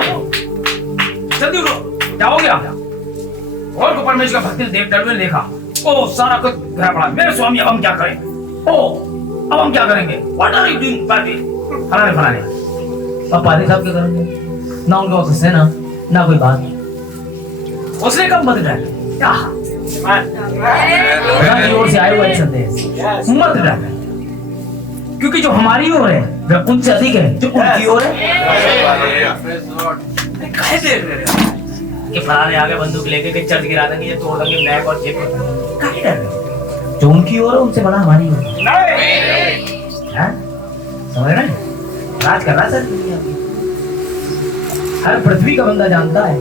जल्दी उठो, क्या हो गया? और को परमेश्वर का भक्ति ने देखा, ओ सारा कुछ घर पड़ा। मेरे स्वामी अब हम क्या करें? ओ अब हम क्या करेंगे? व्हाट आर यू डूइंग पादरी? फलाने फलाने। अब पादरी साहब क्या करेंगे? ना उनके ऑफिस है ना कोई बात। उसने कब मत डाले क्या? की ओर से आए हुए संदेश मत डाले, क्योंकि जो हमारी ओर है वह उनसे अधिक है जो उनकी ओर है। कहे कि फलाने आगे बंदूक लेके के चर्च गिरा देंगे, ये तोड़ देंगे बैग और जेब। कहे डर रहे? जो उनकी ओर है उनसे बड़ा हमारी ओर है। समझ रहे? राज कर रहा सर दुनिया में। हर पृथ्वी का बंदा जानता है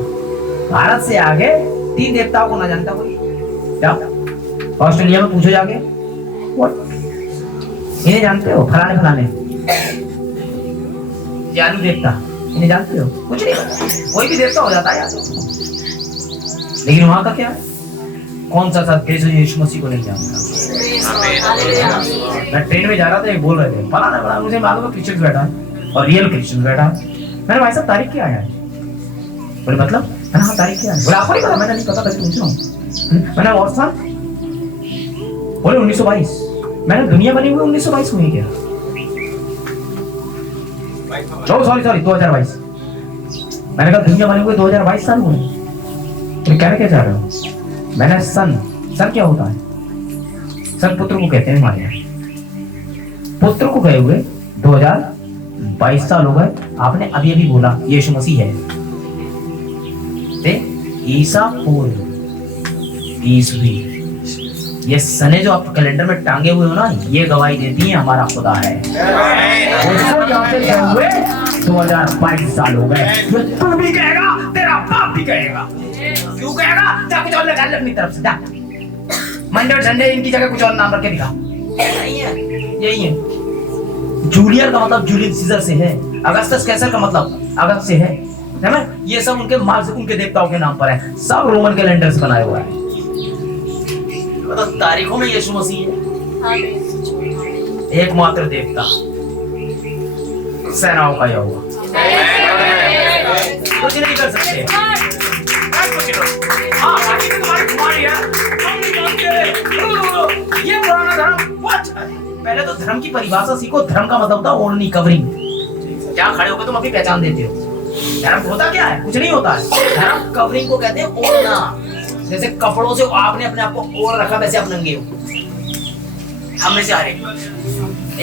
भारत से आगे 3 देवताओं को ना जानता कोई। क्या ऑस्ट्रेलिया में पूछो जाके, इन्हें जानते हो? फलाने फलाने जादू देवता, इन्हें जानते हो? कुछ नहीं पता, कोई भी देवता हो जाता है यार। लेकिन वहां का क्या है? कौन सा देश यीशु मसीह को नहीं जानता? मैं ट्रेन में जा रहा था, एक बोल रहे थे फलाना फलाना, मुझे मालूम है क्रिश्चियन बैठा है और रियल क्रिश्चियन बैठा है। मैंने भाई साहब तारीख क्या है? बोले मतलब? मैंने हाँ तारीख क्या है? बोले आपको नहीं पता? मैंने नहीं पता, तभी पूछ रहा हूँ। मैंने और साल? बोले 1922। मैंने दुनिया बनी हुई 1922 में क्या? सॉरी 2022। मैंने कहा दुनिया बनी हुई 2022 साल हुए। तो कहने क्या चाह रहे हो? मैंने सन क्या होता है? सन पुत्र को कहते हैं हमारे यहाँ। पुत्र को कहे हुए 2022 साल हो गए। आपने अभी अभी बोला यीशु मसीह है, ईसा पूर्व ईसवी ये सने जो आप कैलेंडर में टांगे हुए हो ना, ये गवाही देती है हमारा खुदा है। उसको यहाँ से गए हुए 2022 साल हो गए। ये तू भी कहेगा, तेरा बाप भी कहेगा। क्यों कहेगा? जा कुछ और लगा ले अपनी तरफ से, जा। मंडे और संडे इनकी जगह कुछ और नाम रख के दिखा। नहीं है, यही है। जूलियर का मतलब जूलियस सीजर से है। अगस्टस कैसर का मतलब अगस्त से है ना? ये सब उनके मार्स, उनके देवताओं के नाम पर है। सब रोमन कैलेंडर से बनाया हुआ है। मतलब तारीखों में यीशु मसीह है एकमात्र देवता, सेनाओं का यहोवा। कुछ नहीं कर सकते। हाँ, बाकी तो तुम्हारी कुमारी है। हम नहीं मानते। ये पुराना धर्म बहुत अच्छा है। पहले तो धर्म की परिभाषा सीखो। धर्म का मतलब होता है ओढ़नी, कवरिंग। क्या खड़े होकर तुम अपनी पहचान देते हो? धर्म होता क्या है? कुछ नहीं होता है। धर्म कवरिंग को कहते हैं ओढ़ना। जैसे कपड़ों से आपने अपने आप को ओढ़ रखा, वैसे आप नंगे हो। हम में से आ रहे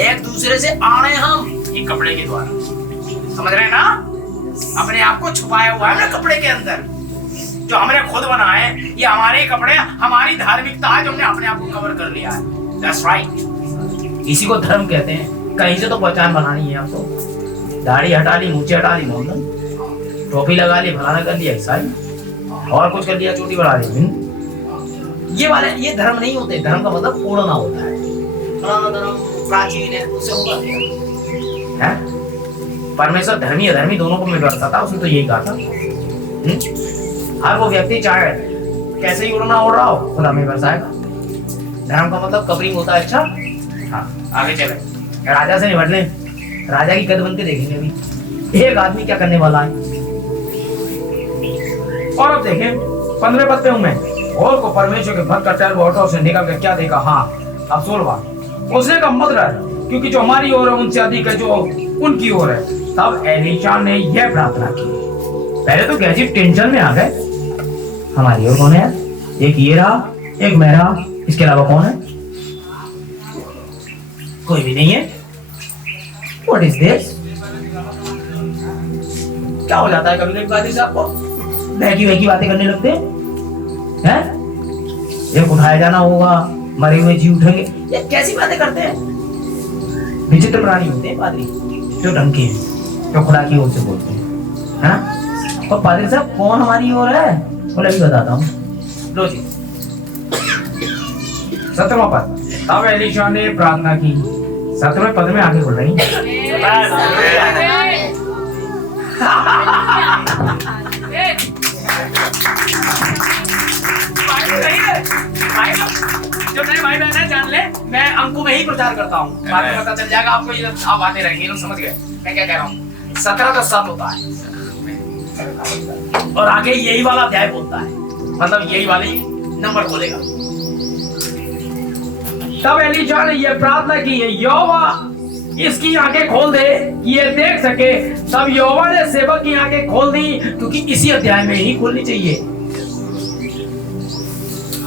एक दूसरे से आड़े हम ये कपड़े के द्वारा, समझ रहे हैं ना? अपने आप को छुपाया हुआ है ना कपड़े के अंदर, जो हमने खुद बनाए हैं। ये हमारे कपड़े, हमारी धार्मिकता है जो हमने अपने आप को कवर कर लिया है। That's right। इसी को धर्म कहते हैं। कहीं से तो पहचान बनानी है आपको। दाढ़ी हटा ली, मूछें हटा ली मोहम्मद, टोपी लगा ली, फलाना कर लिया ईसाई, और कुछ कर लिया, चोटी बढ़ा ली। ये वाले ये धर्म नहीं होते। धर्म का मतलब ओढ़ना होता है। फलाना धर्म प्राचीन है, उससे होगा क्या? परमेश्वर धर्मी अधर्मी दोनों को मिल रखता था, उसने तो यही कहा था। हर वो व्यक्ति चाहे कैसे ही उड़ना उड़ रहा हो, खुदा में बरसाएगा। धर्म का मतलब कवरिंग होता है। अच्छा, हाँ, आगे चले। राजा से निपट ले। राजा की कद बन के देखेंगे अभी एक आदमी क्या करने वाला है। और अब देखें 15 पद पे हूं मैं। और को परमेश्वर के भक्त करता है वो ऑटो से निकल के क्या देखा? हाँ, अब 16 उसने कहा मत रह, क्योंकि जो हमारी ओर है उनसे अधिक है जो उनकी ओर है। तब एलीशा ने यह प्रार्थना की। पहले तो गैजिट टेंशन में आ गए, हमारी ओर कौन है? एक ये रहा, एक मैं रहा, इसके अलावा कौन है? कोई भी नहीं है। What is this? क्या हो जाता है कभी कभी पादरी साहब को? बहकी बातें करने लगते हैं। एक उठाया जाना होगा, मरे हुए जी उठेंगे। ये कैसी बातें करते हैं? विचित्र प्राणी होते हैं पादरी, जो ढंग के हैं, जो खुदा की ओर से बोलते हैं, है ना? और पादरी साहब कौन हमारी ओर है? बोले अभी बताता हूँ। लो जी, 17वां पद। तब एलीशा ने प्रार्थना की। 17वें पद में आगे बोल रही जो नए भाई बहन है जान ले, मैं अंकों में ही प्रचार करता हूँ। बाद में पता चल जाएगा आपको, ये आप आते रहेंगे, लोग समझ गए मैं क्या कह रहा हूँ। 17 का 7 होता है और आगे यही वाला अध्याय बोलता है, मतलब यही वाली नंबर बोलेगा। तब एलीशा ने यह प्रार्थना की, यहोवा इसकी आंखें खोल दे कि ये देख सके। तब यहोवा ने सेवक की आंखें खोल दी, क्योंकि इसी अध्याय में ही खोलनी चाहिए।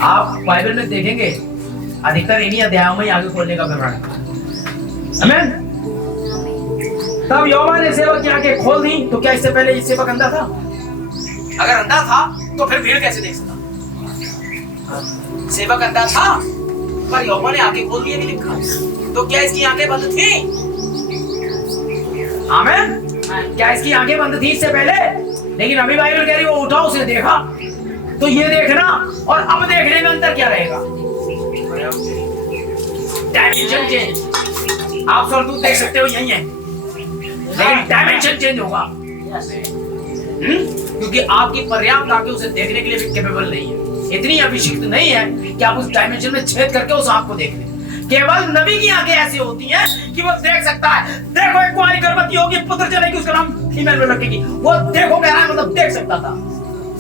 आप बाइबल में देखेंगे अधिकतर इन्हीं अध्यायों में आगे खोलने का विवरण है। आमीन। तब यहोवा ने सेवक की आंखें खोल दी। तो क्या इससे पहले ये सेवक अंधा था? अगर अंधा था तो फिर भीड़ कैसे देख सकता? सेवक अंधा था पर यहोवा ने आंखें खोल दी, भी लिखा। तो क्या इसकी आंखें बंद थी? आमीन। क्या इसकी आंखें बंद थी इससे पहले? लेकिन अभी बाइबल कह रही वो उठा, उसने देखा। तो ये देखना और अब देखने में अंतर क्या रहेगा? Dimension change. आप स्वर्गदूत देख सकते हो, यही है, लेकिन डायमेंशन चेंज होगा। क्योंकि आपकी पर्याप्त आंखें उसे देखने के लिए भी कैपेबल नहीं है, इतनी अभिषिक्त नहीं है कि आप उस डायमेंशन में छेद करके उस आंख को देख लें। केवल नबी की आंखें ऐसी होती हैं कि वो देख सकता है। देखो एक कुंवारी गर्भवती होगी, पुत्र जनेगी, उसका नाम फीमेल में रखेगी। वो देखो कह रहा है, मतलब देख सकता था।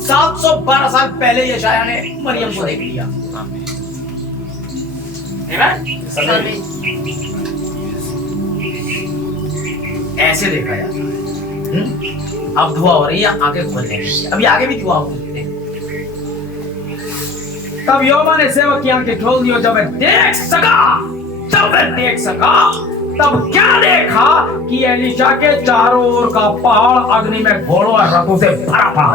712 साल पहले यशायाह ने मरियम को देख लिया। ऐसे देखा जाता है। अब दुआ हो रही है, आंखें खोल लेंगे। अभी आगे भी दुआ होगी। तब यहोवा ने सेवक की आंखें खोल दी, जब वह देख सका, तब क्या देखा कि एलीशा के चारों ओर का पहाड़ अग्नि में घोड़ों और रथों से भरा था।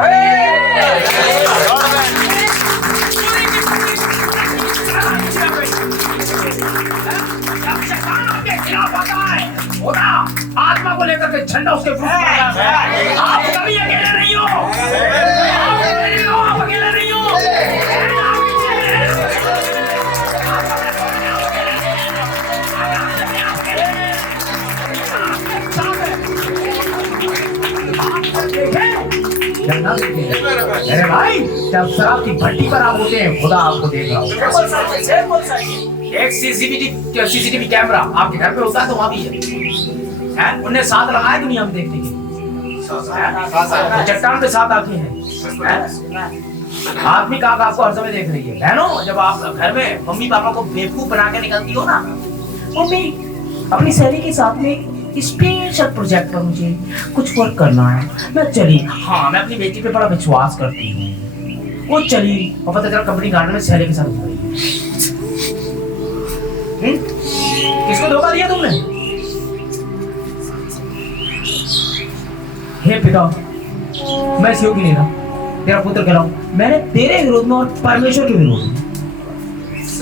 आत्मा को लेकर के झंडा उसके ऊपर है। आप कभी अकेले नहीं हो, आप अकेले नहीं हो। अरे भाई, जब शराब की भट्टी पर आप होते हैं, खुदा आपको देख रहा होता है। एक सीसीटीवी कैमरा आपके घर पे होता है तो वहां भी है? उनने साथ लगाया दुनिया में देखने के लिए। चट्टान पे साथ आती है। आदमी का आपको हर समय देख रही है। बहनों, जब आप घर में मम्मी पापा को बेवकूफ बना के निकलती हो ना, मम्मी अपनी सहेली के साथ में स्पेशल प्रोजेक्ट पर मुझे कुछ वर्क करना है, मैं चली। हाँ, मैं अपनी बेटी पे बड़ा विश्वास करती हूँ। वो चली और पता चला कंपनी गार्डन में सहेली के साथ घूम रही है। किसको धोखा दिया तुमने? हे पिता, मैं सहयोगी नहीं रहा, तेरा पुत्र कह रहा हूं, मैंने तेरे विरोध में और परमेश्वर के विरोध में।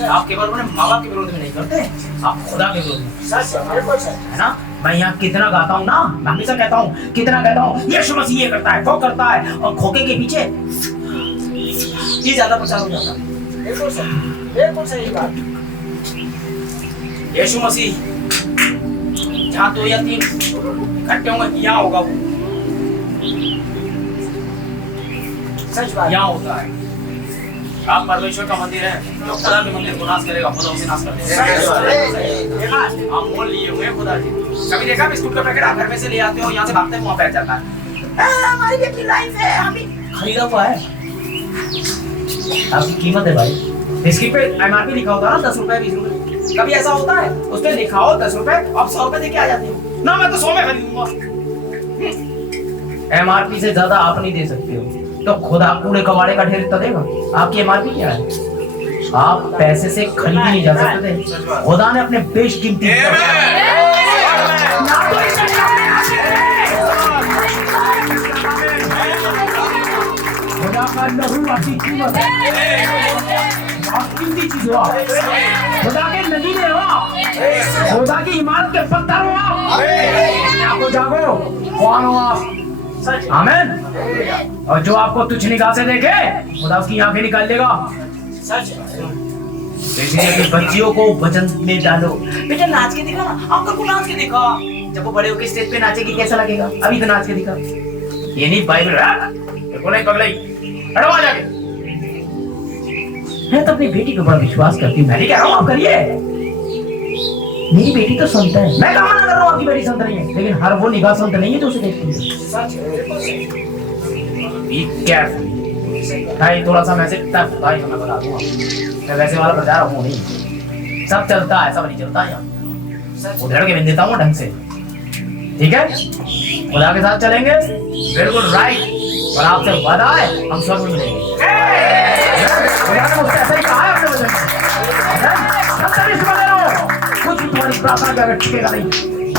आप केवल अपने माँ बाप के विरोध में नहीं करते, आप खुदा के विरोध में, है ना? मैं यहाँ कितना गाता हूँ ना, मैं हमेशा कहता हूँ, कितना कहता हूँ, यीशु मसीह ये करता है, वो करता है, और खोखे के पीछे ये ज्यादा प्रचार हो जाता है। बिल्कुल सही बात। यीशु मसीह जहाँ 2 या 3 इकट्ठे होंगे, यहाँ होगा वो, सच बात। यहाँ होता है। आप परमेश्वर का मंदिर है, जो खुदा के मंदिर को नाश करेगा, खुदा उसे नाश कर देगा। आप मोल लिए हुए खुदा जी। कभी देखा बिस्कुट का पैकेट आप घर में से ले आते हो, यहाँ से भागते वहाँ पैक जाता है। हमारी भी अपनी लाइफ है, हम भी खरीदा हुआ है। आपकी कीमत है भाई। बिस्किट पे एमआरपी लिखा होता है ना, 10 रुपए 20 रुपए। कभी ऐसा होता है उस पे लिखा हो 10 रुपए, आप 100 रुपए देके आ जाते हो ना, मैं तो 100 में खरीदूंगा। एमआरपी से ज्यादा आप नहीं दे सकते हो, तो खुदा कूड़े कबाड़े का ढेर तो देगा। आपकी एमआरपी क्या है? आप पैसे से खरीदी नहीं जा सकते थे। खुदा ने अपने बेशकीमती खुदा का लहू आपकी कीमत है, आप कीमती चीज हो, खुदा के नगीने हो, खुदा की इमारत के पत्थर हो। जागो, कौन हो आप? आमीन। और जो आपको तुच्छ निगाह से देखे, खुदा उसकी आंखें निकाल लेगा। इसलिए बच्चियों को वचन में डालो, बेटा नाच के दिखा, अंकल को नाच के दिखा। जब वो बड़े होकर स्टेज पे नाचेगी कैसा लगेगा? अभी तो नाच के दिखा। ये नहीं बाइबल है, पगलाई हटो आ जाके। मैं तो अपनी बेटी के ऊपर विश्वास करती हूँ, मैं नहीं कह रहा हूँ आप करिए। मेरी बेटी तो संत है, मैं कहाँ मना कर रहा हूँ आपकी बेटी संत नहीं है, लेकिन हर वो निगाह संत नहीं है जो उसे देखती है। Be careful। भाई थोड़ा सा मैसेज तक भाई मैं बता दूंगा, मैं वैसे वाला प्रचार हूँ नहीं, सब चलता है, सब नहीं चलता है यहाँ, उधर के बिन देता हूँ ढंग से, ठीक है? खुदा के साथ चलेंगे, बिल्कुल राइट। और आपसे वादा है हम स्वर्ग में मिलेंगे। खुदा ने मुझसे ऐसा ही कहा है अपने वचन में, सब तभी सुबह रहो, कुछ भी तुम्हारी प्रार्थना का टिकेगा नहीं।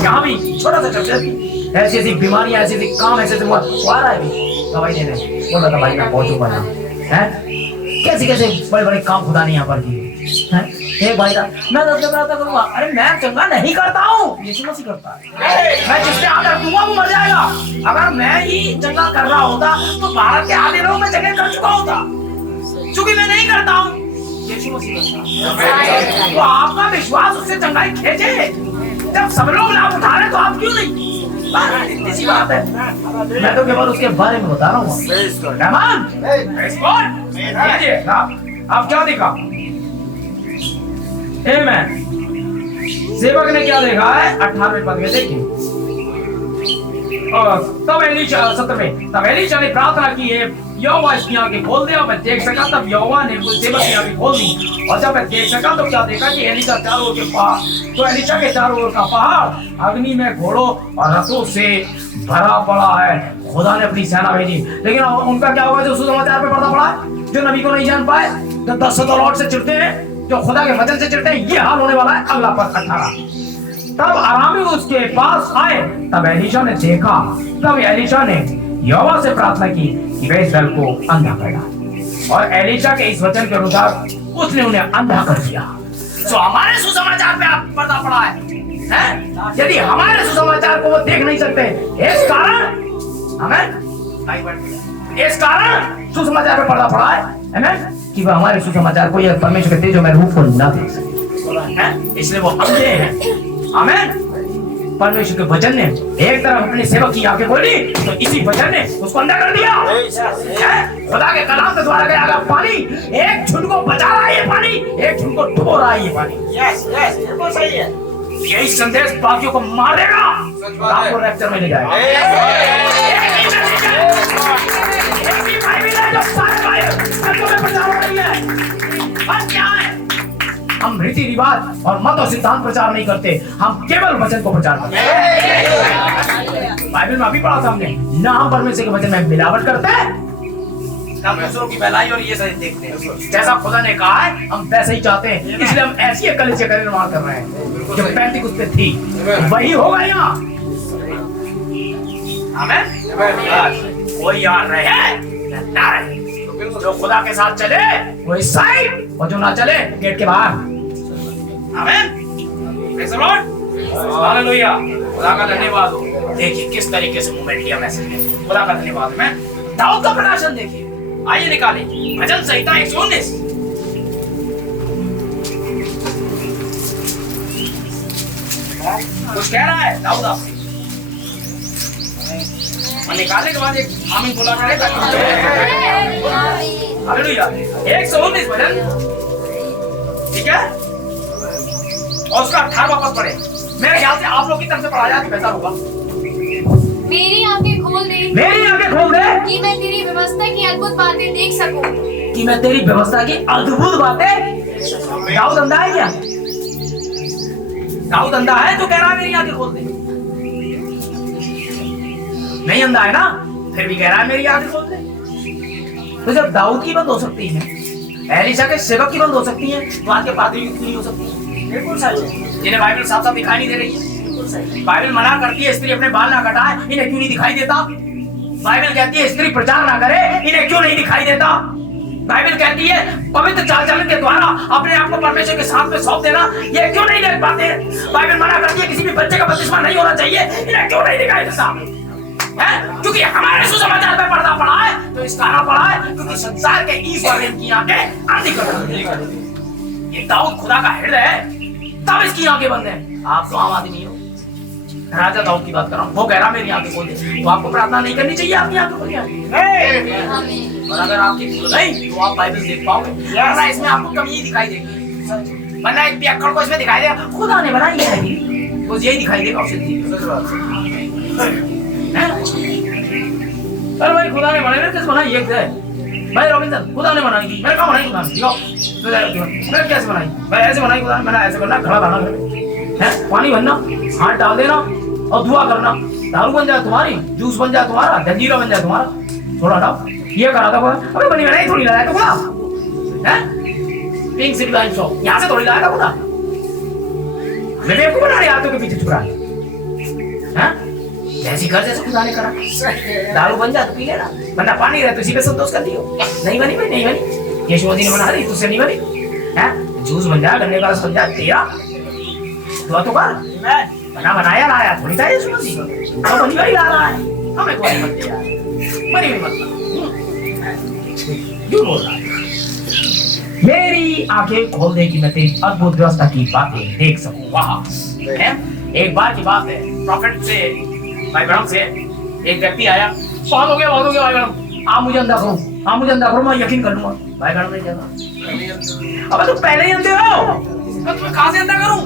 यहाँ भी छोटा सा चर्चा भी, ऐसी ऐसी बीमारियां, ऐसे ऐसे काम, ऐसे ऐसे वो आ रहा है भी दवाई देने, बोल रहा था भाई मैं पहुंचूंगा यहाँ, है कैसे कैसे बड़े बड़े काम खुदा ने यहाँ पर किए हैं। एक भाई था, मैं 10 जगह करूंगा, अरे मैं चंगा नहीं करता हूँ, यीशु मसीह करता है। मैं जिससे आदर दूंगा वो मर जाएगा। अगर मैं ही चंगा कर रहा होता तो भारत के आधे लोग मैं चंगे कर चुका होता, क्योंकि मैं नहीं करता हूँ, यीशु मसीह करता है। तो आपका विश्वास उससे चंगाई खींचे। जब सब लोग लाभ उठा रहे तो आप क्यों नहीं? इतनी सी बात है, मैं तो केवल उसके बारे में बता रहा हूँ। आप क्या देखा? सेवक ने क्या देखा है? 18वें पद में देखिए, तब एलीशा 17 में, तब एलीशा ने प्रार्थना की है, यहोवा इसकी आंखें खोल दे। और मैं देख सका, तब यहोवा ने सेवक की आंखें खोल दी, और जब मैं देख सका तो क्या देखा कि एलीशा चारों ओर के पहाड़, तो एलीशा के चारों ओर का पहाड़ अग्नि में घोड़ों और रथों से भरा पड़ा है। खुदा ने अपनी सेना भेजी, लेकिन उनका क्या हुआ जो सुसमाचार पे पड़ता पड़ा है, जो नबी को नहीं जान पाए, जो 10 लौट से चिढ़ते हैं, जो खुदा के वचन से चिढ़ते हैं, ये हाल होने वाला है। अगला पद 18। तब अरामी उसके पास आए, तब एलीशा ने देखा, तब एलीशा ने यहोवा से प्रार्थना की कि वे इस दल को अंधा कर डाले, और एलीशा के इस वचन के अनुसार उसने उन्हें अंधा कर दिया। तो हमारे सुसमाचार पे आप पर्दा पड़ा है, हैं? यदि हमारे सुसमाचार को वो देख नहीं सकते, इस कारण सुसमाचार में पर्दा पड़ा है, कि वो हमारे सुसमाचार को या परमेश्वर के तेजो में रूप को ना देख सके, इसलिए वो अंधे हैं। आमीन। परमेश्वर के वचन ने एक तरफ अपनी सेवक की आंखें खोली, तो इसी वचन ने उसको अंधा कर दिया। खुदा के कलाम के द्वारा गया पानी एक झुंड को बचा रहा है, ये पानी एक झुंड को डुबो रहा है, ये पानी। यस यस बिल्कुल सही है। यही संदेश बाकियों को मार देगा, आपको रैप्चर में ले जाएगा। हम रीति रिवाज और मत और सिद्धांत प्रचार नहीं करते, हम केवल वचन को प्रचार करते हैं। बाइबल में अभी पढ़ा था हमने, ना हम परमेश्वर के वचन में मिलावट करते हैं, ना दूसरों की भलाई और ये सब देखते हैं। जैसा खुदा ने कहा है हम वैसे ही चाहते हैं, इसलिए हम ऐसी एक कलीसिया का निर्माण कर रहे हैं जो पेंटिकुस्त थी, वही होगा यहाँ। आमीन। कोई यार रहे ना रहे, जो खुदा के साथ चले वो इस साइड, और जो ना चले गेट के बाहर। आमीन। Praise the Lord. हालेलुया। खुदा का धन्यवाद हो। देखिए किस तरीके से मूवमेंट किया मैसेज ने, खुदा का धन्यवाद। मैं दाऊद का प्रकाशन देखिए, आइए निकालें भजन संहिता 119। कुछ कह रहा है दाऊद आपसे, और निकालने के बाद एक आमीन बोला करें ताकि हालेलुया। 119 भजन, ठीक है, और उसका 18वां पद पढ़े। मेरे ख्याल से आप लोग की तरफ से पढ़ा जाए तो बेहतर होगा। मेरी आंखें खोल दे, मेरी आंखें खोल दे, कि मैं तेरी व्यवस्था की अद्भुत बातें देख सकूं। कि मैं तेरी व्यवस्था की अद्भुत बातें। दाऊद अंधा है क्या? दाऊद अंधा है तो कह रहा है मेरी आंखें खोल दे? नहीं अंधा है ना, फिर भी कह रहा है मेरी आंखें खोल दे। तो जब दाऊद की बंद हो सकती है, एलीशा के सेवक की बंद हो सकती है, तो आज के पादरी की नहीं हो सकती है। बिल्कुल सही है। जिन्हें बाइबल साफ साफ दिखाई नहीं दे रही है। बाइबल मना करती है स्त्री अपने बाल ना कटाए, इन्हें क्यों नहीं दिखाई देता? बाइबल कहती है स्त्री प्रचार ना करे, इन्हें क्यों नहीं दिखाई देता? बाइबल कहती है पवित्र चाल चलन के द्वारा अपने आप को परमेश्वर के साथ में सौंप देना, ये क्यों नहीं देख पाते? बाइबल मना करती है किसी भी बच्चे का बपतिस्मा नहीं होना चाहिए, इन्हें क्यों नहीं दिखाई देता? क्योंकि हमारे सुसमाचार में पर्दा पड़ा है, तो इस कारण पड़ा है क्योंकि संसार के ईश्वर ने इनकी आंखें अंधी कर दी। ये दाऊद खुदा का हृदय है, तब इसकी आंखें बंद है। आप तो आम आदमी हो, राजा दाऊद की बात कर रहा हूँ। वो कह रहा मेरी आंखें खोल दे, तो आपको प्रार्थना नहीं करनी चाहिए आपकी आंखें खोल जाए। और अगर आपकी खोल नहीं तो आप बाइबल देख पाओगे, वरना इसमें आपको कमी दिखाई देगी। वरना एक पियक्कड़ को इसमें दिखाई देगा खुदा ने बनाई है, तो यही दिखाई देगा उसे। अरे भाई खुदा ने बनाई, कैसे बनाई? एक है भाई रविंद्र, खुदा ने बनाई थी। मैंने कहा बनाई खुदा ने, मैंने कैसे बनाई? भाई ऐसे बनाई खुदा ने, मैंने ऐसे करना, खड़ा रहना है, पानी भरना, हाथ डाल देना और दुआ करना, दारू बन जाए तुम्हारी, जूस बन जाए तुम्हारा, जंजीरा बन जाए तुम्हारा, थोड़ा डाल, ये करा था खुदा। अबे बनी बनाई थोड़ी लाया था खुदा, हैं? पिंक सिटी लाइन शॉप यहाँ से थोड़ी लाया था खुदा। मैं बेवकूफ बना रहे हाथों के पीछे छुपा है, जैसी कर जैसे खुदा ने करा। दारू बन जा तो पी लेना, वरना पानी रहे तो इसी पे संतोष कर दियो। नहीं बनी भाई, नहीं बनी, यीशु मसीह ने बना दी, तुझसे नहीं बनी है। जूस बन जा, गन्ने का रस बन जा, तेरा दुआ तो कर। बना बनाया लाया थोड़ी था यीशु मसीह, तो बनी भाई ला रहा है, हमें कोई मत दिया, बनी हुई मत। क्यों बोल रहा है? मेरी आंखें खोल दे कि मैं तेरी अद्भुत व्यवस्था की बातें देख सकूं। वहां एक बार की बात है, प्रॉफिट से भाई ब्रह्म से एक व्यक्ति आया, बहुत हो गया भाई ब्रह्म, आप मुझे अंधा करो, आप मुझे अंधा करो, मैं यकीन कर लूंगा। भाई ब्रह्म ने कहा अबे तुम पहले ही अंधे हो, मैं तुम्हें कहां से अंधा करूं?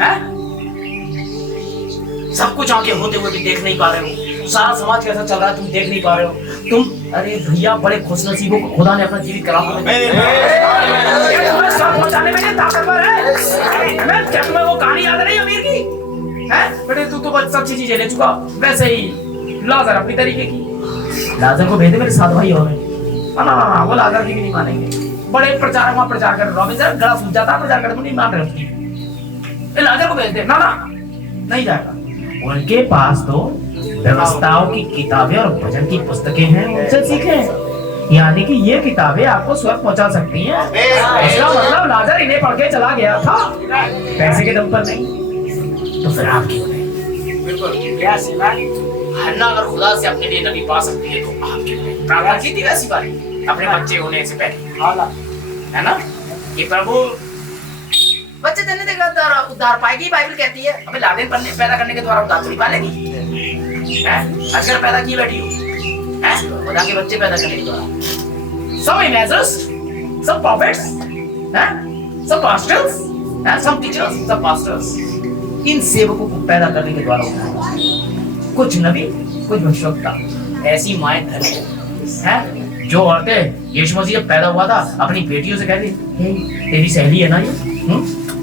हैं? सब कुछ आंखें होते हुए भी देख नहीं पा रहे हो, सारा समाज कैसा चल रहा है तुम देख नहीं पा रहे हो तुम। अरे भैया बड़े खुशनसीबों को खुदा ने अपना जीवित कलाम में पहुंचाने में ताकतवर है। क्या तुम्हें वो कहानी याद नहीं अमीर की? बेटे तू तो बस अच्छी चीजें ले चुका, वैसे ही लाजर अपनी तरीके की। लाजर को भेजे मेरे साथ भाई हो गए, ना वो लाजर की भी नहीं मानेंगे। बड़े प्रचारक वहां प्रचार कर रहे, सर गला सूझ जाता प्रचार कर, नहीं मान रहे, लाजर को भेज दे। ना नहीं जाएगा, उनके पास तो व्यवस्थाओं की किताबें और भजन की पुस्तकें हैं, उनसे सीखें। यानी कि ये किताबें आपको स्वर्ग पहुंचा सकती हैं। इसका मतलब लाजर इन्हें पढ़ के चला गया था, पैसे के दम पर नहीं। तो फिर आप क्यों नहीं? बिल्कुल क्या सेवा हन्ना अगर खुदा से अपने लिए नबी पा सकती है तो आप क्यों नहीं? प्रार्थना की थी वैसी बारी अपने बच्चे होने से पहले, है ना? कि प्रभु बच्चे देने के द्वारा उद्धार पाएगी, बाइबल कहती है। हमें लादेन पैदा करने के द्वारा उद्धार थोड़ी पालेगी। अगर पैदा की बैठी हो खुदा के बच्चे पैदा करने के द्वारा। Some images, some prophets, some pastors, some teachers, some pastors, इन सेवकों को पैदा करने के द्वारा कुछ नबी, कुछ भविष्यवक्ता, ऐसी माएं हैं जो औरतें यीशु मसीह जब पैदा हुआ था अपनी बेटियों से कहती, तेरी सहेली है ना ये,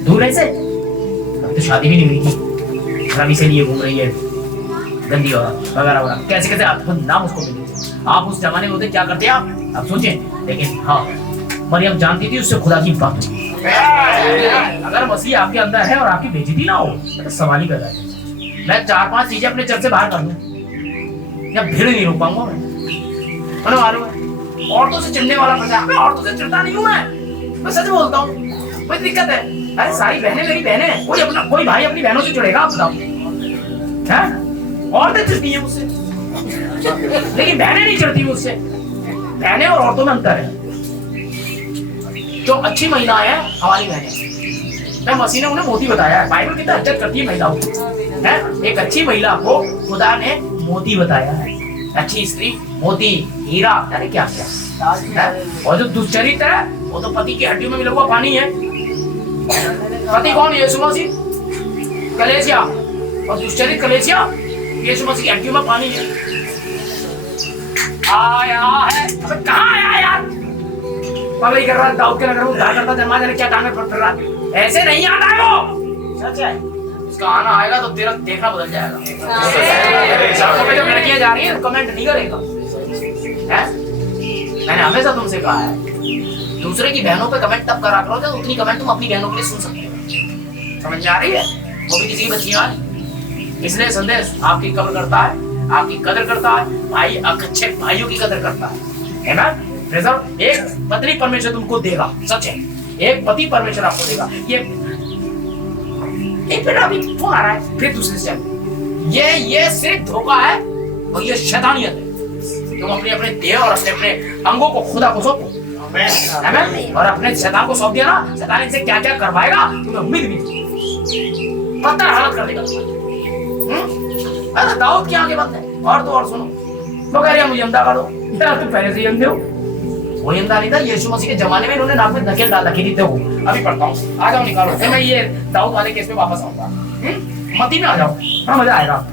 दूर ऐसे, अभी तो शादी भी नहीं हुई थी, रवि से लिए घूम रही है, गंदी औरत वगैरह वगैरह, कैसे कैसे आप खुद नाम उसको मिले। आप उस जमाने में होते क्या करते आप अब सोचें। लेकिन हाँ, मरियम जानती थी उससे खुदा की बात हुई। अगर मसीह आपके अंदर है और आपकी बेइज्जती ना हो तो सवाल ही पैदा है। मैं 4-5 चीजें अपने चर्च से बाहर कर दूं, या भीड़ नहीं रोक पाऊंगा मैं मालूम है। औरतों से चिढ़ने वाला प्रजा, मैं औरतों से चिढ़ता नहीं हूँ, मैं सच बोलता हूँ। कोई दिक्कत है? अरे सारी बहनें मेरी बहनें हैं, कोई भाई अपनी बहनों से चिढ़ेगा? आप बताओ, हैं? औरतें चिढ़ती हैं मुझसे, लेकिन बहनें नहीं चिढ़ती मुझसे। बहनें और औरतों में अंतर है। जो अच्छी महिलाएं हैं हमारी बहनें, मैं मसीह ने उन्हें मोती बताया है। बाइबल कितना इज्जत करती है महिलाओं को, है? एक अच्छी महिला को खुदा ने मोती बताया है। अच्छी स्त्री मोती, हीरा, यानी क्या क्या है? और जो दुष्चरित्र है वो तो पति की हड्डियों में मिला हुआ पानी है। पति कौन? यीशु मसीह, कलेसिया, और दुष्चरित्र कलेसिया यीशु मसीह की हड्डियों में पानी है। आया है, अबे कहाँ आया यार? पगड़ी कर रहा, दाऊद के नगर में उद्धार करता, जमा जाने क्या टांगे पर फिर रहा। ऐसे नहीं आता है वो, सच है। उसका आना आएगा तो तेरा देखना बदल जाएगा। सड़कों पे जब लड़कियां जा रही हैं तो कमेंट नहीं करेगा, हैं? मैंने हमेशा तुमसे कहा है, दूसरे की बहनों पे कमेंट तब करा करो जब उतनी कमेंट तुम अपनी बहनों के लिए सुन सकते हो। समझ में आ रही है? वो भी किसी की बच्चियां वाली। इसलिए संदेश आपकी कदर करता है, आपकी कदर करता है। भाई अच्छे भाइयों की कदर करता है ना? रिजल्ट एक पत्नी परमेश्वर तुमको देगा, सच है। एक पति परमेश्वर आपको देगा। ये एक मिनट, अभी फोन आ रहा है, फिर दूसरे से ये सिर्फ धोखा है और ये शैतानियत है। तुम अपने अपने देह और अपने अंगों को खुदा को सौंपो, और अपने शैतान को सौंप दिया ना, शैतान इनसे क्या क्या करवाएगा तुम्हें उम्मीद भी नहीं, पत्थर हालत कर देगा। अरे दाऊद की आंखें बंद है। और तो और सुनो, तो कह रहे मुझे अंधा कर दो, तुम पहले से ही अंधे हो। वो अंधा नहीं था, यीशु मसीह के जमाने में इन्होंने नाक में धकेल डाल रखी थी। देखो अभी पढ़ता हूँ, आ जाओ निकालो। फिर मैं ये दाऊद वाले केस में वापस आऊंगा। मती में आ जाओ, बड़ा मजा आएगा।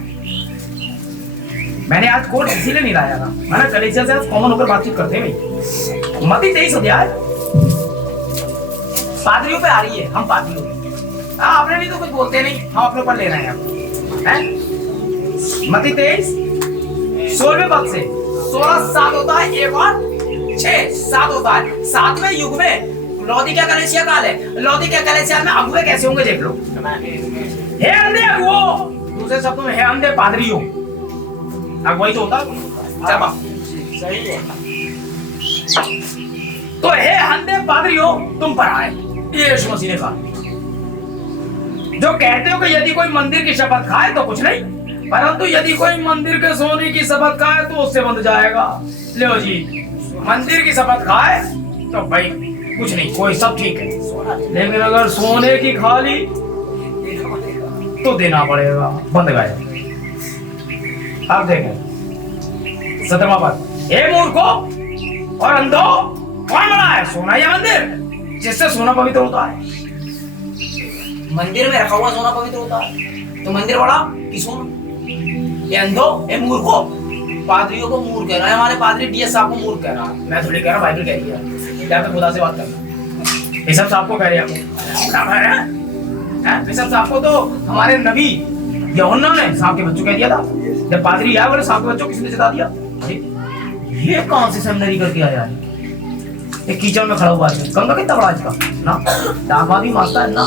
मैंने आज कोर्ट इसीलिए नहीं लाया था, मैंने कलेसिया से कॉमन होकर बातचीत करते हैं। मती 23 अध्याय पादरियों पे आ रही है। हम पादरी हो, आपने भी तो कुछ बोलते नहीं, हम अपने ऊपर ले रहे हैं। मती 23:16 पद से 16 7 होता है, 1 और 6 7 होता है। 7वें युग में लौदीकिया कलीसिया काल है। लौदीकिया कलीसिया में अगुवे कैसे होंगे देख लो। हे अंधे अगुवो, दूसरे शब्दों में हे अंधे पादरियों। अगुवाई तो होता है, सही है। तो हे अंधे पादरियों तुम पर आए, यीशु मसीह ने कहा, जो कहते हो कि यदि कोई मंदिर की शपथ खाए तो कुछ नहीं, परंतु यदि कोई मंदिर के सोने की शपथ खाए तो उससे बंध जाएगा। लो जी, मंदिर की शपथ खाए तो भाई कुछ नहीं, कोई सब ठीक है, लेकिन अगर सोने की खा ली तो देना पड़ेगा, बंद गए। अब देखें 17वां पद, हे मूर्खो और अंधो, कौन बड़ा है, सोना या मंदिर? जिससे सोना पवित्र होता है। मंदिर में रखा हुआ सोना पवित्र होता है, तो मंदिर बड़ा कि सोना? ये अंधो, ये मूर्खो, पादरियों को मूर्ख कह रहा है। हमारे पादरी डीएस साहब को मूर्ख कह रहा है। मैं थोड़ी कह रहा, बाइबल कह रही है। जाकर खुदा से बात करना। बिशप साहब को कह रहे हैं, बिशप साहब को तो हमारे नबी यूहन्ना ने साहब के बच्चों कह दिया था। जब पादरी आया बोले साहब के बच्चों किसने जिता दिया? ये कौन सी सेमिनरी करके आया है? एक कीचड़ में खड़ा हुआ है। गंगा कितना बड़ा इसका ना, दामाद भी मारता है ना।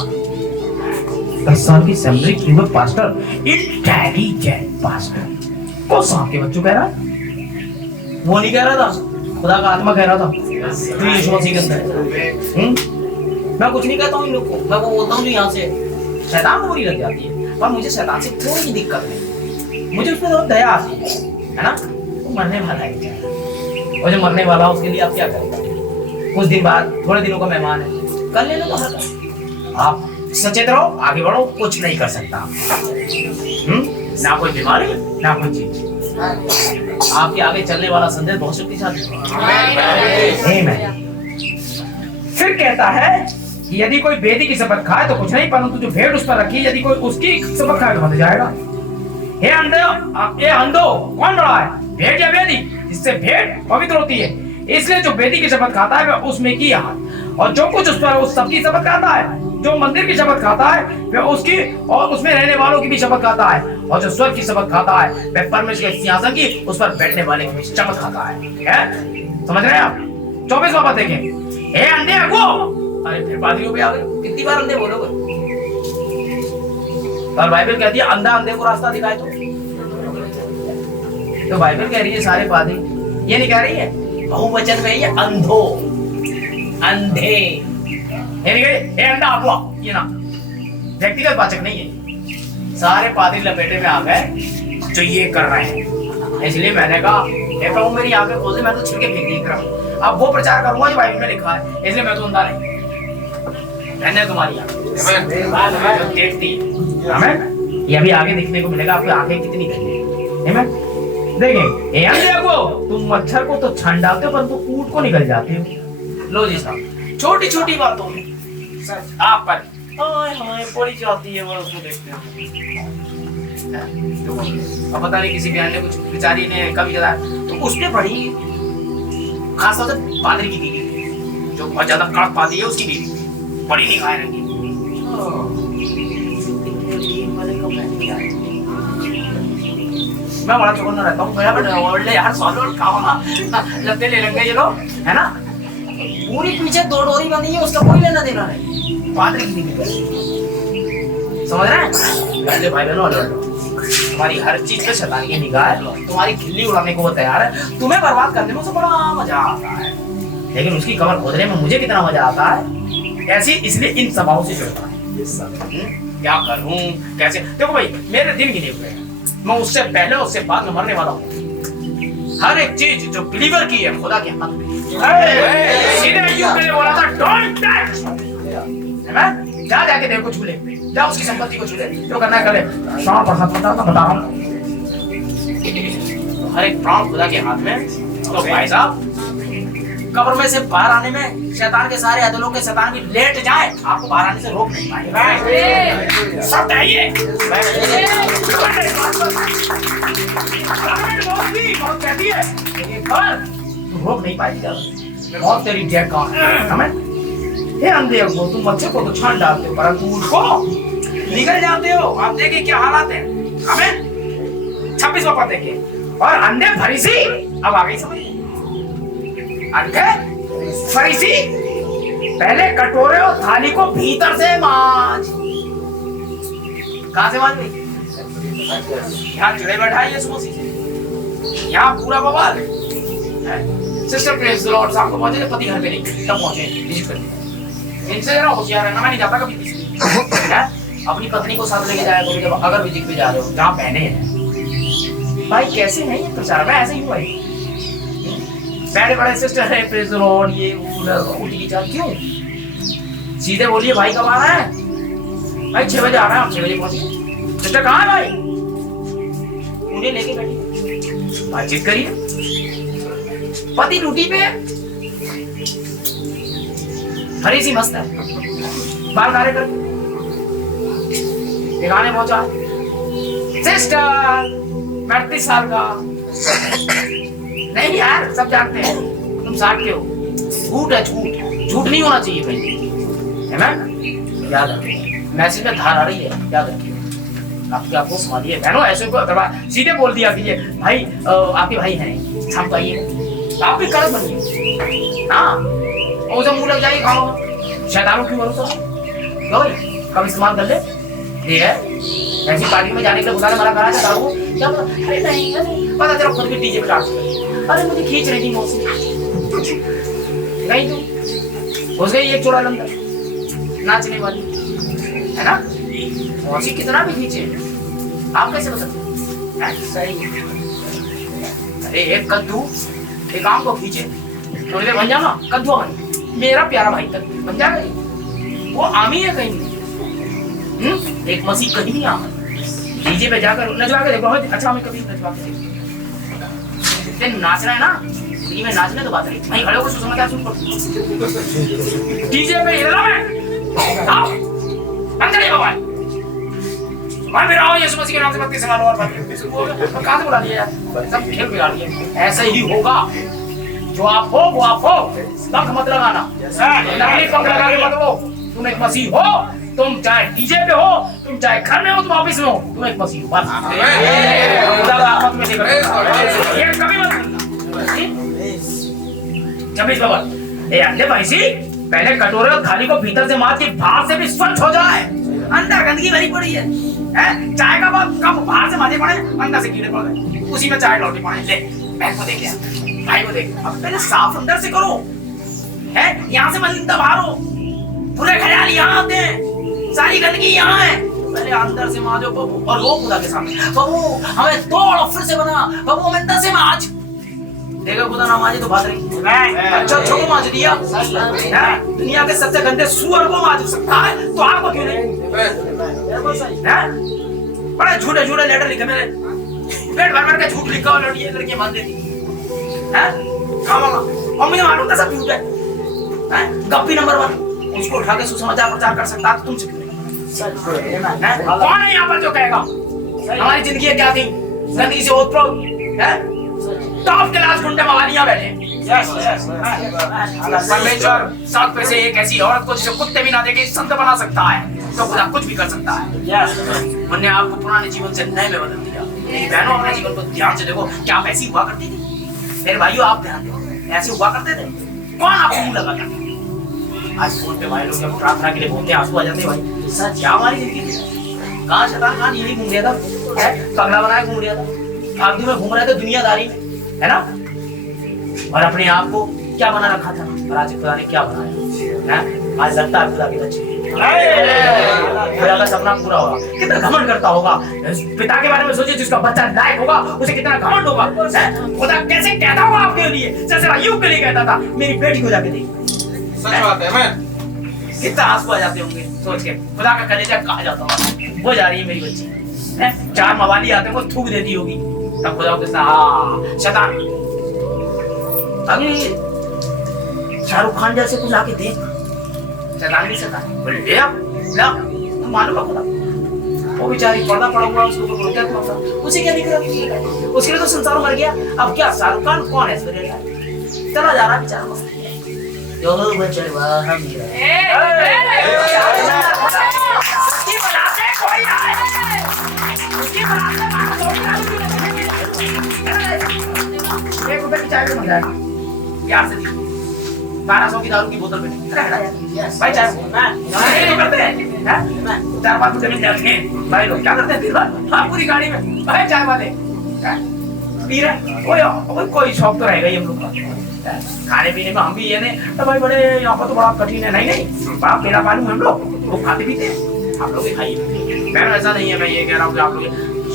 10 साल की सेमिनरी की हुए पास्टर, इंटेलिजेंट पास्टर को सांप के बच्चों कह रहा है। वो नहीं कह रहा था खुदा का आत्मा कह रहा था तू यीशु मसीह के अंदर मैं कुछ नहीं कहता हूँ इन लोग को, मैं वो बोलता हूँ जो यहाँ से शैतान को बुरी लग जाती है, पर मुझे शैतान से कोई दिक्कत नहीं, मुझे उसमें तो दया आती है ना। वो मरने वाला है बेचारा, और जो मरने वाला है उसके लिए आप क्या करेंगे? कुछ दिन बाद, थोड़े दिनों का मेहमान है, कर लेना तो हर आप सचेत रहो, आगे बढ़ो, कुछ नहीं कर सकता ना कोई बीमारी ना कोई चीज। आपके आगे चलने वाला संदेश बहुत शक्तिशाली है। फिर कहता है कि यदि कोई बेदी की शपथ खाए तो कुछ नहीं, परंतु जो भेड़ उस पर रखी यदि कोई उसकी शपथ खाए तो बंध जाएगा। हे अंधो कौन बड़ा है, भेड़ या बेदी? जिससे भेड़ पवित्र होती है, इसलिए जो बेदी की शपथ खाता है वह उसमें की हाथ, और जो कुछ उस पर उस सबकी शपथ खाता है। जो मंदिर की शपथ खाता है वह उसकी और उसमें रहने वालों की भी शपथ खाता है, और जो स्वर्ग की शपथ खाता है वह परमेश्वर के सिंहासन की उस पर बैठने वाले की भी शपथ खाता है। समझ रहे हैं आप? 24वां पद देखें। हे अंधे अगुओ, अरे फिर पादरियों पे आ गए, कितनी बार अंधे बोलोगे? और बाइबल कहती है अंधा अंधे को रास्ता दिखाए तो बाइबल कह रही है सारे पादरी, ये नहीं कह रही है, बहुवचन में ये अंधो अंधे, ये नहीं कह अंधा अगुआ, ये ना व्यक्तिगत वाचक नहीं है, सारे पादरी लपेटे में आ गए जो ये कर रहे हैं। इसलिए मैंने कहा हे प्रभु मेरी आंखें खोल दे, मैं तो छिड़के फेंक दी तरफ, अब वो प्रचार करूंगा जो बाइबल में लिखा है, इसलिए मैं तो अंधा नहीं। मैंने तुम्हारी आंखें देखती है, ये अभी आगे दिखने को मिलेगा, आपकी आंखें कितनी देखिए देखें। तुम मच्छर को तो छान डालते हो परंतु ऊंट को निकल जाते हो। लो जी साहब, छोटी छोटी बातों में आप पर पड़ी जाती है, वो उसको देखते हो। अब पता नहीं किसी बयान ने कुछ बेचारी ने कभी कहा तो उसने पढ़ी, खासतौर से पादरी की बीवी जो बहुत ज्यादा कड़क पाती है, उसकी बीवी बड़ी निगाह रखी। मैं बड़ा चौकन्ना रहता हूँ, यार सॉल्व काम लगते ले लग गए ये लोग, है ना? पूरी पीछे दो डोरी बंधी है, उसका कोई लेना देना नहीं, पादरी की बीवी समझ रहे हैं? पहले भाई बहनों तुम्हारी हर चीज पे शैतान की निगाह है, तुम्हारी खिल्ली उड़ाने को वो तैयार है, तुम्हें बर्बाद करने में उसे बड़ा मजा आता है, लेकिन उसकी कमर खोदने में मुझे कितना मजा आता है। ऐसी इसलिए इन सभाओं से जुड़ता है। क्या करूं कैसे? देखो भाई मेरे दिन गिने हुए हैं, मैं उससे पहले उससे बाद में मरने वाला हूँ। हर एक चीज जो बिलीवर की है खुदा के हाथ में। सीधे यूं मैंने बोला था डोंट टच, जा जाके देखो छू ले, जा उसकी संपत्ति को छू ले, जो करना है कर ले। सांप और हाथ बता रहा हूँ, हर एक प्राण खुदा के हाथ में। तो भाई साहब कब्र में से बाहर आने में शैतान के सारे अदलों के शैतान भी लेट जाए, आपको बाहर आने से रोक नहीं पाएंगे। सब चाहिए बहुत कहती है तू रोक नहीं पाएगी, बहुत तेरी जय का हमें। हे अंधे को, तुम मच्छर को तो छान डालते हो परंतु उसको निकल जाते हो। आप देखिए क्या हालात है हमें। 26वां पद देखिए। और अंधे फरीसी, अब आ गई समझ, अंधे फरीसी पहले कटोरे और थाली को भीतर से मांझ। कहां से मांझ गई? यहाँ चिड़े बैठा है यीशु मसीह, यहाँ पूरा बवाल है। सिस्टर प्रेज द लॉर्ड साहब को पहुंचे, पति घर पे नहीं तब पहुंचे विजिट करने। इनसे जरा होशियार रहना, मैं नहीं जाता कभी किसी अपनी पत्नी को साथ लेके जाया करो जब अगर विजिट पे जा रहे हो जहाँ बहने हैं। भाई कैसे नहीं ये प्रचार, मैं ऐसे ही हूँ भाई। बड़े बड़े सिस्टर है प्रेज द लॉर्ड, ये उठी जा, क्यों? सीधे बोलिए भाई कब आ रहा है? भाई 6 बजे आ रहा है, हम 6 बजे पहुंचे। सिस्टर कहाँ है भाई? उन्हें लेके बैठी बातचीत करिए। पति ड्यूटी पे, फरीसी मस्त है, बाल काले कर दिखाने पहुंचा। सिस्टर 38 साल का, नहीं यार सब जानते हैं तुम 60 के हो। झूठ है, झूठ झूठ नहीं होना चाहिए भाई, है ना? याद रखिए, मैसेज में धार आ रही है, याद रखिए। आपको संभालिए बहनों, ऐसे को करवा सीधे बोल दिया कीजिए भाई आपके भाई हैं, शाम को आइए, आप भी कड़क बनिए। हाँ उसे मुंह लग जाएगी, खाओ शैतानों की भरोसा लो भाई, कम इस्तेमाल कर ले। ठीक है, ऐसी पार्टी में जाने के लिए खुदा ने मना करा था, क्या? अरे नहीं पता चला खुद भी डीजे पे डांस कर। अरे मुझे खींच रही थी मौसी, गई तू घुस गई एक चोड़ा अंदर नाचने वाली, है ना? मौसी कितना भी खींचे, आप कैसे बता हैं? सही। अरे एक कद्दू एक आम को खींचे, थोड़ी देर बन जाना कद्दू बन, मेरा प्यारा भाई तक बन जाएगा, वो आम ही है कहीं। एक मसीह कहीं नहीं आम, डीजे पे जाकर नचवा के देखो। अच्छा हमें कभी नचवा के देखो, नाचना है ना, फ्री में नाचने तो बात नहीं, वहीं खड़े होकर सुन क्या सुन डीजे पे हिलना है। आओ अंदर ही बाबा, मैं भी रहा हूँ यीशु मसीह के नाम से बत्ती संभालो और बात कहाँ से बुला लिया यार, सब खेल बिगाड़ दिया। ऐसा ही होगा, जो आप हो वो आप हो, पंख मत लगाना, नकली पंख लगा के मत हो। तुम एक मसीह हो, तुम चाहे डीजे पे हो, तुम चाहे घर में हो, तुम ऑफिस में हो, तुम एक मसीह हो बस। ये कभी मत भूलना। 26 बाबा ए अंडे भाई सी, पहले कटोरे और थाली को भीतर से मार के बाहर से भी स्वच्छ हो जाए, अंदर गंदगी भरी पड़ी है। चाय का कप बाहर से माजे पड़े, अंदर से कीड़े पड़ गए, उसी में चाय लौटी पड़े। ले बहन को देख लिया, भाई को देख, अब पहले साफ अंदर से करो, है यहाँ से मलिनता बाहर हो, पूरे ख्याल यहाँ आते हैं, सारी गंदगी यहाँ है, पहले अंदर से माजो बबू, और रो खुदा के सामने, बबू हमें तोड़ और फिर से बना, बबू हमें 10 से माज। देखो खुदा ना माजे तो भाग रही, अच्छा छोको माज दिया, दुनिया के सबसे गंदे सुअर को माज सकता है, तो आपको क्यों नहीं? बड़े झूठे झूठे लेटर लिखे मेरे, पेट भर भर के झूठ लिखा और लड़कियां मान देती हैं, और मुझे मालूम था सब झूठ है। गप्पी नंबर 1, उसको उठा के सुसमाचार प्रचार कर सकता है, तुमसे क्यों नहीं? कौन है यहाँ पर जो कहेगा हमारी जिंदगी क्या थी, गंदगी से ओतप्रोत है, टॉप क्लास गुंडे मवालियां बैठे। परमेश्वर 7 में से एक ऐसी औरत को जिसे कुत्ते भी ना देखे संत बना सकता है, तो खुदा कुछ भी कर सकता है। मैंने आपको पुराने जीवन से नए में बदल दिया। मेरी बहनों अपने जीवन को ध्यान से देखो, क्या आप ऐसी हुआ करती थी? मेरे भाइयों आप ध्यान दो, ऐसे हुआ करते थे? कौन आपको मुंह लगाता? आज फोन पे भाई लोग जब प्रार्थना के लिए बोलते हैं, आंसू आ जाते हैं भाई, सच क्या हमारी जिंदगी थी? कहाँ शैतान कहाँ यही घूम रहा था, पगला बनाए घूम रहा था, फालतू में घूम रहे थे दुनियादारी में, है ना? और अपने आप को क्या बना रखा था, और आज खुदा ने क्या बनाया है? आज लगता है खुदा के बच्चे, खुदा का सपना पूरा होगा, कितना घमंड करता होगा। पिता के बारे में सोचिए, जिसका बच्चा लायक होगा उसे कितना घमंड होगा। खुदा कैसे कहता होगा आपके लिए, जैसे अय्यूब के लिए कहता था, मेरी बेटी को जाके देख। सच बात है, मैं कितना आंसू आ जाते होंगे सोच के, खुदा का कलेजा कहा जाता होगा, वो जा रही है मेरी बच्ची, 4 मवाली आते हैं वो थूक देती होगी, तब खुदा को कहता शैतान, अभी शाहरुख खान जैसे कुछ आके देख, शैतान भी शैतान बोले ले आप ला, तुम मालूम है खुदा, वो बेचारी पर्दा पड़ा हुआ उसको तो क्या था, उसे क्या दिख रहा, उसके लिए तो संसार मर गया। अब क्या शाहरुख खान कौन है, चला जा रहा बेचारा मस्त, जो बचवा हम प्यार से 1200 की दारू की बोतल में भाई चाय करते हैं, 4-5 रुपए जाते हैं भाई लोग, क्या करते हैं फिर बात पूरी गाड़ी में भाई चाय वाले पी रहे, कोई शौक तो रहेगा ही हम लोग का, खाने पीने में हम भी ये नहीं तो भाई बड़े यहाँ पर तो बड़ा कठिन है, नहीं बड़ा पेड़ा पालू हम लोग, वो खाते पीते हैं, आप लोग भी खाइए। मैं ऐसा नहीं है, मैं ये कह रहा हूँ कि आप लोग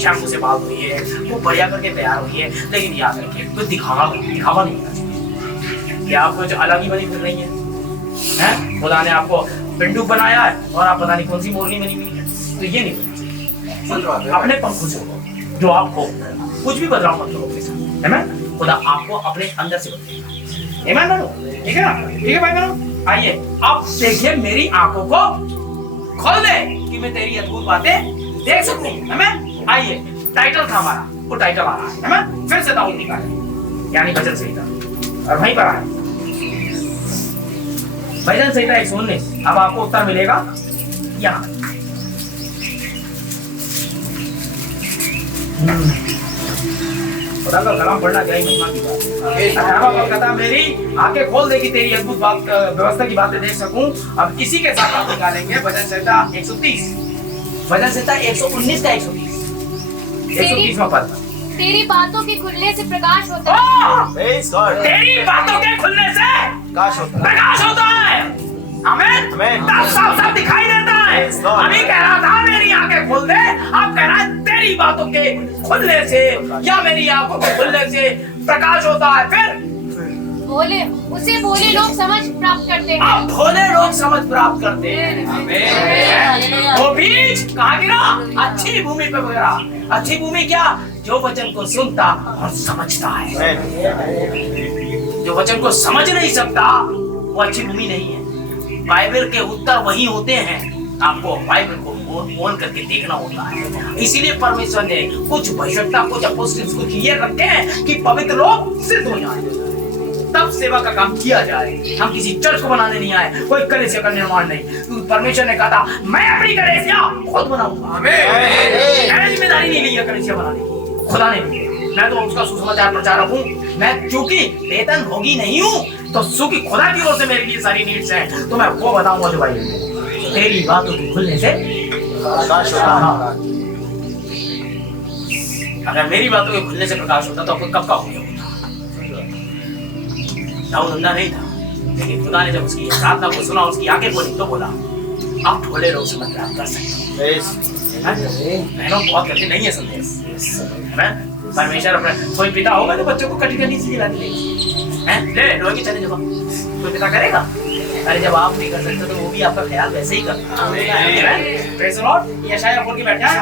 शैम्पू से बाल हुई है, वो बढ़िया करके तैयार हुई है, लेकिन याद रखिए कोई दिखावा नहीं करना चाहिए, ये आप कुछ अलग ही बनी फिर रही है, खुदा ने आपको पिंडू बनाया है और आप पता नहीं कौन सी मोरनी बनी हुई है, तो ये नहीं, अपने पंखों से हो जो आप हो, कुछ भी बदलाव मत करो अपने साथ, है ना? खुदा आपको अपने अंदर से बदलेगा, ठीक है ना? ठीक है भाई बहनों, आइए अब देखिए मेरी आंखों को खोल दे कि मैं तेरी अद्भुत बातें देख सकूं, है मैं? आइए टाइटल था हमारा, वो टाइटल आ रहा है मैं? फिर से दाऊद निकाले, यानी भजन संहिता, और वहीं पर आए भजन संहिता 119। अब आपको उत्तर मिलेगा यहाँ, खुदा का कलाम पढ़ना चाहिए, महिमा की बात। कथा मेरी आंखें खोल देगी तेरी अद्भुत बात व्यवस्था की बातें देख सकूं। अब इसी के साथ आप निकालेंगे भजन संहिता 130, भजन संहिता 119 का 130 130वां पद। तेरी बातों के खुलने से प्रकाश होता है। Praise God. तेरी बातों के खुलने से प्रकाश होता है। प्रकाश होता है। आमीन। आमीन। तब साफ साफ दिखाई देता है। Praise God. अभी कह रहा था मेरी आंखें खोल दे, अब कह रहा है तेरी बातों के खुलने से या मेरी आंखों के खुलने से प्रकाश होता है। फिर भोले उसे भोले लोग समझ प्राप्त करते हैं। अब भोले लोग समझ प्राप्त करते हैं। वो बीज कहाँ गिरा? अच्छी भूमि पे गिरा। अच्छी भूमि क्या? जो वचन को सुनता और समझता है। Amen. जो वचन को समझ नहीं सकता वो अच्छी भूमि नहीं है। बाइबल के उत्तर वही होते हैं। आपको बाइबल को मोल करके देखना होता है। इसीलिए परमेश्वर ने कुछ भविष्यवक्ता, कुछ अपोस्टल्स, कुछ ये रखे हैं कि पवित्र लोग सिद्ध हो जाएं, तब सेवा का काम किया जाए। हम किसी चर्च को बनाने नहीं आए, कोई कलीसिया का निर्माण नहीं। क्योंकि परमेश्वर ने कहा था मैं अपनी कलीसिया खुद बनाऊंगा। मैंने जिम्मेदारी नहीं ली है कलीसिया बनाने की, खुदा ने दी। मैं तो उसका सुसमाचार प्रचारक हूँ। मैं चूंकि वेतन भोगी नहीं हूँ, तो चूंकि खुदा की ओर से मेरे लिए सारी नीड्स हैं, तो मैं वो बताऊंगा जो भाई तेरी बातों की खुलने से प्रकाश होता है। अगर मेरी बातों के खुलने से प्रकाश होता तो आपको कब का हो गया होता? दाऊद अंधा नहीं था, लेकिन खुदा ने जब उसकी प्रार्थना को सुना, उसकी आंखें खोली, तो बोला आप भोले लोग समझ प्राप्त कर सकते हो। Praise. बहनों बहुत कठिन नहीं है संदेश, है ना? परमेश्वर अपने कोई पिता होगा तो बच्चों को कटी कटी सी खिलानी है, ले लोहे की चने जमा कोई पिता करेगा? अरे जब आप नहीं कर सकते तो वो भी आपका ख्याल वैसे ही करता है। Praise the Lord. यशायाह बोल के बैठा है।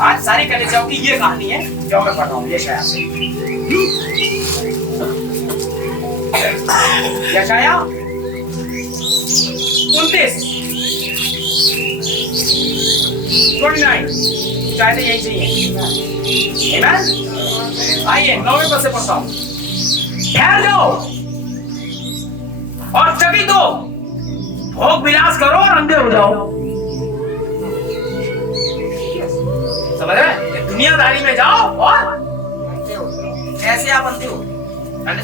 आज सारी कलीसियाओं की ये कहानी है जो मैं पढ़ रहा हूँ यशायाह से। यशायाह 29 शायद यही चाहिए। आमीन। आइए 9वें पद से पढ़ता हूँ। ठहर जाओ और चकित हो, भोग विलास करो और अंधे हो जाओ। समझ रहे? दुनियादारी में जाओ और ऐसे आप अंधे हो।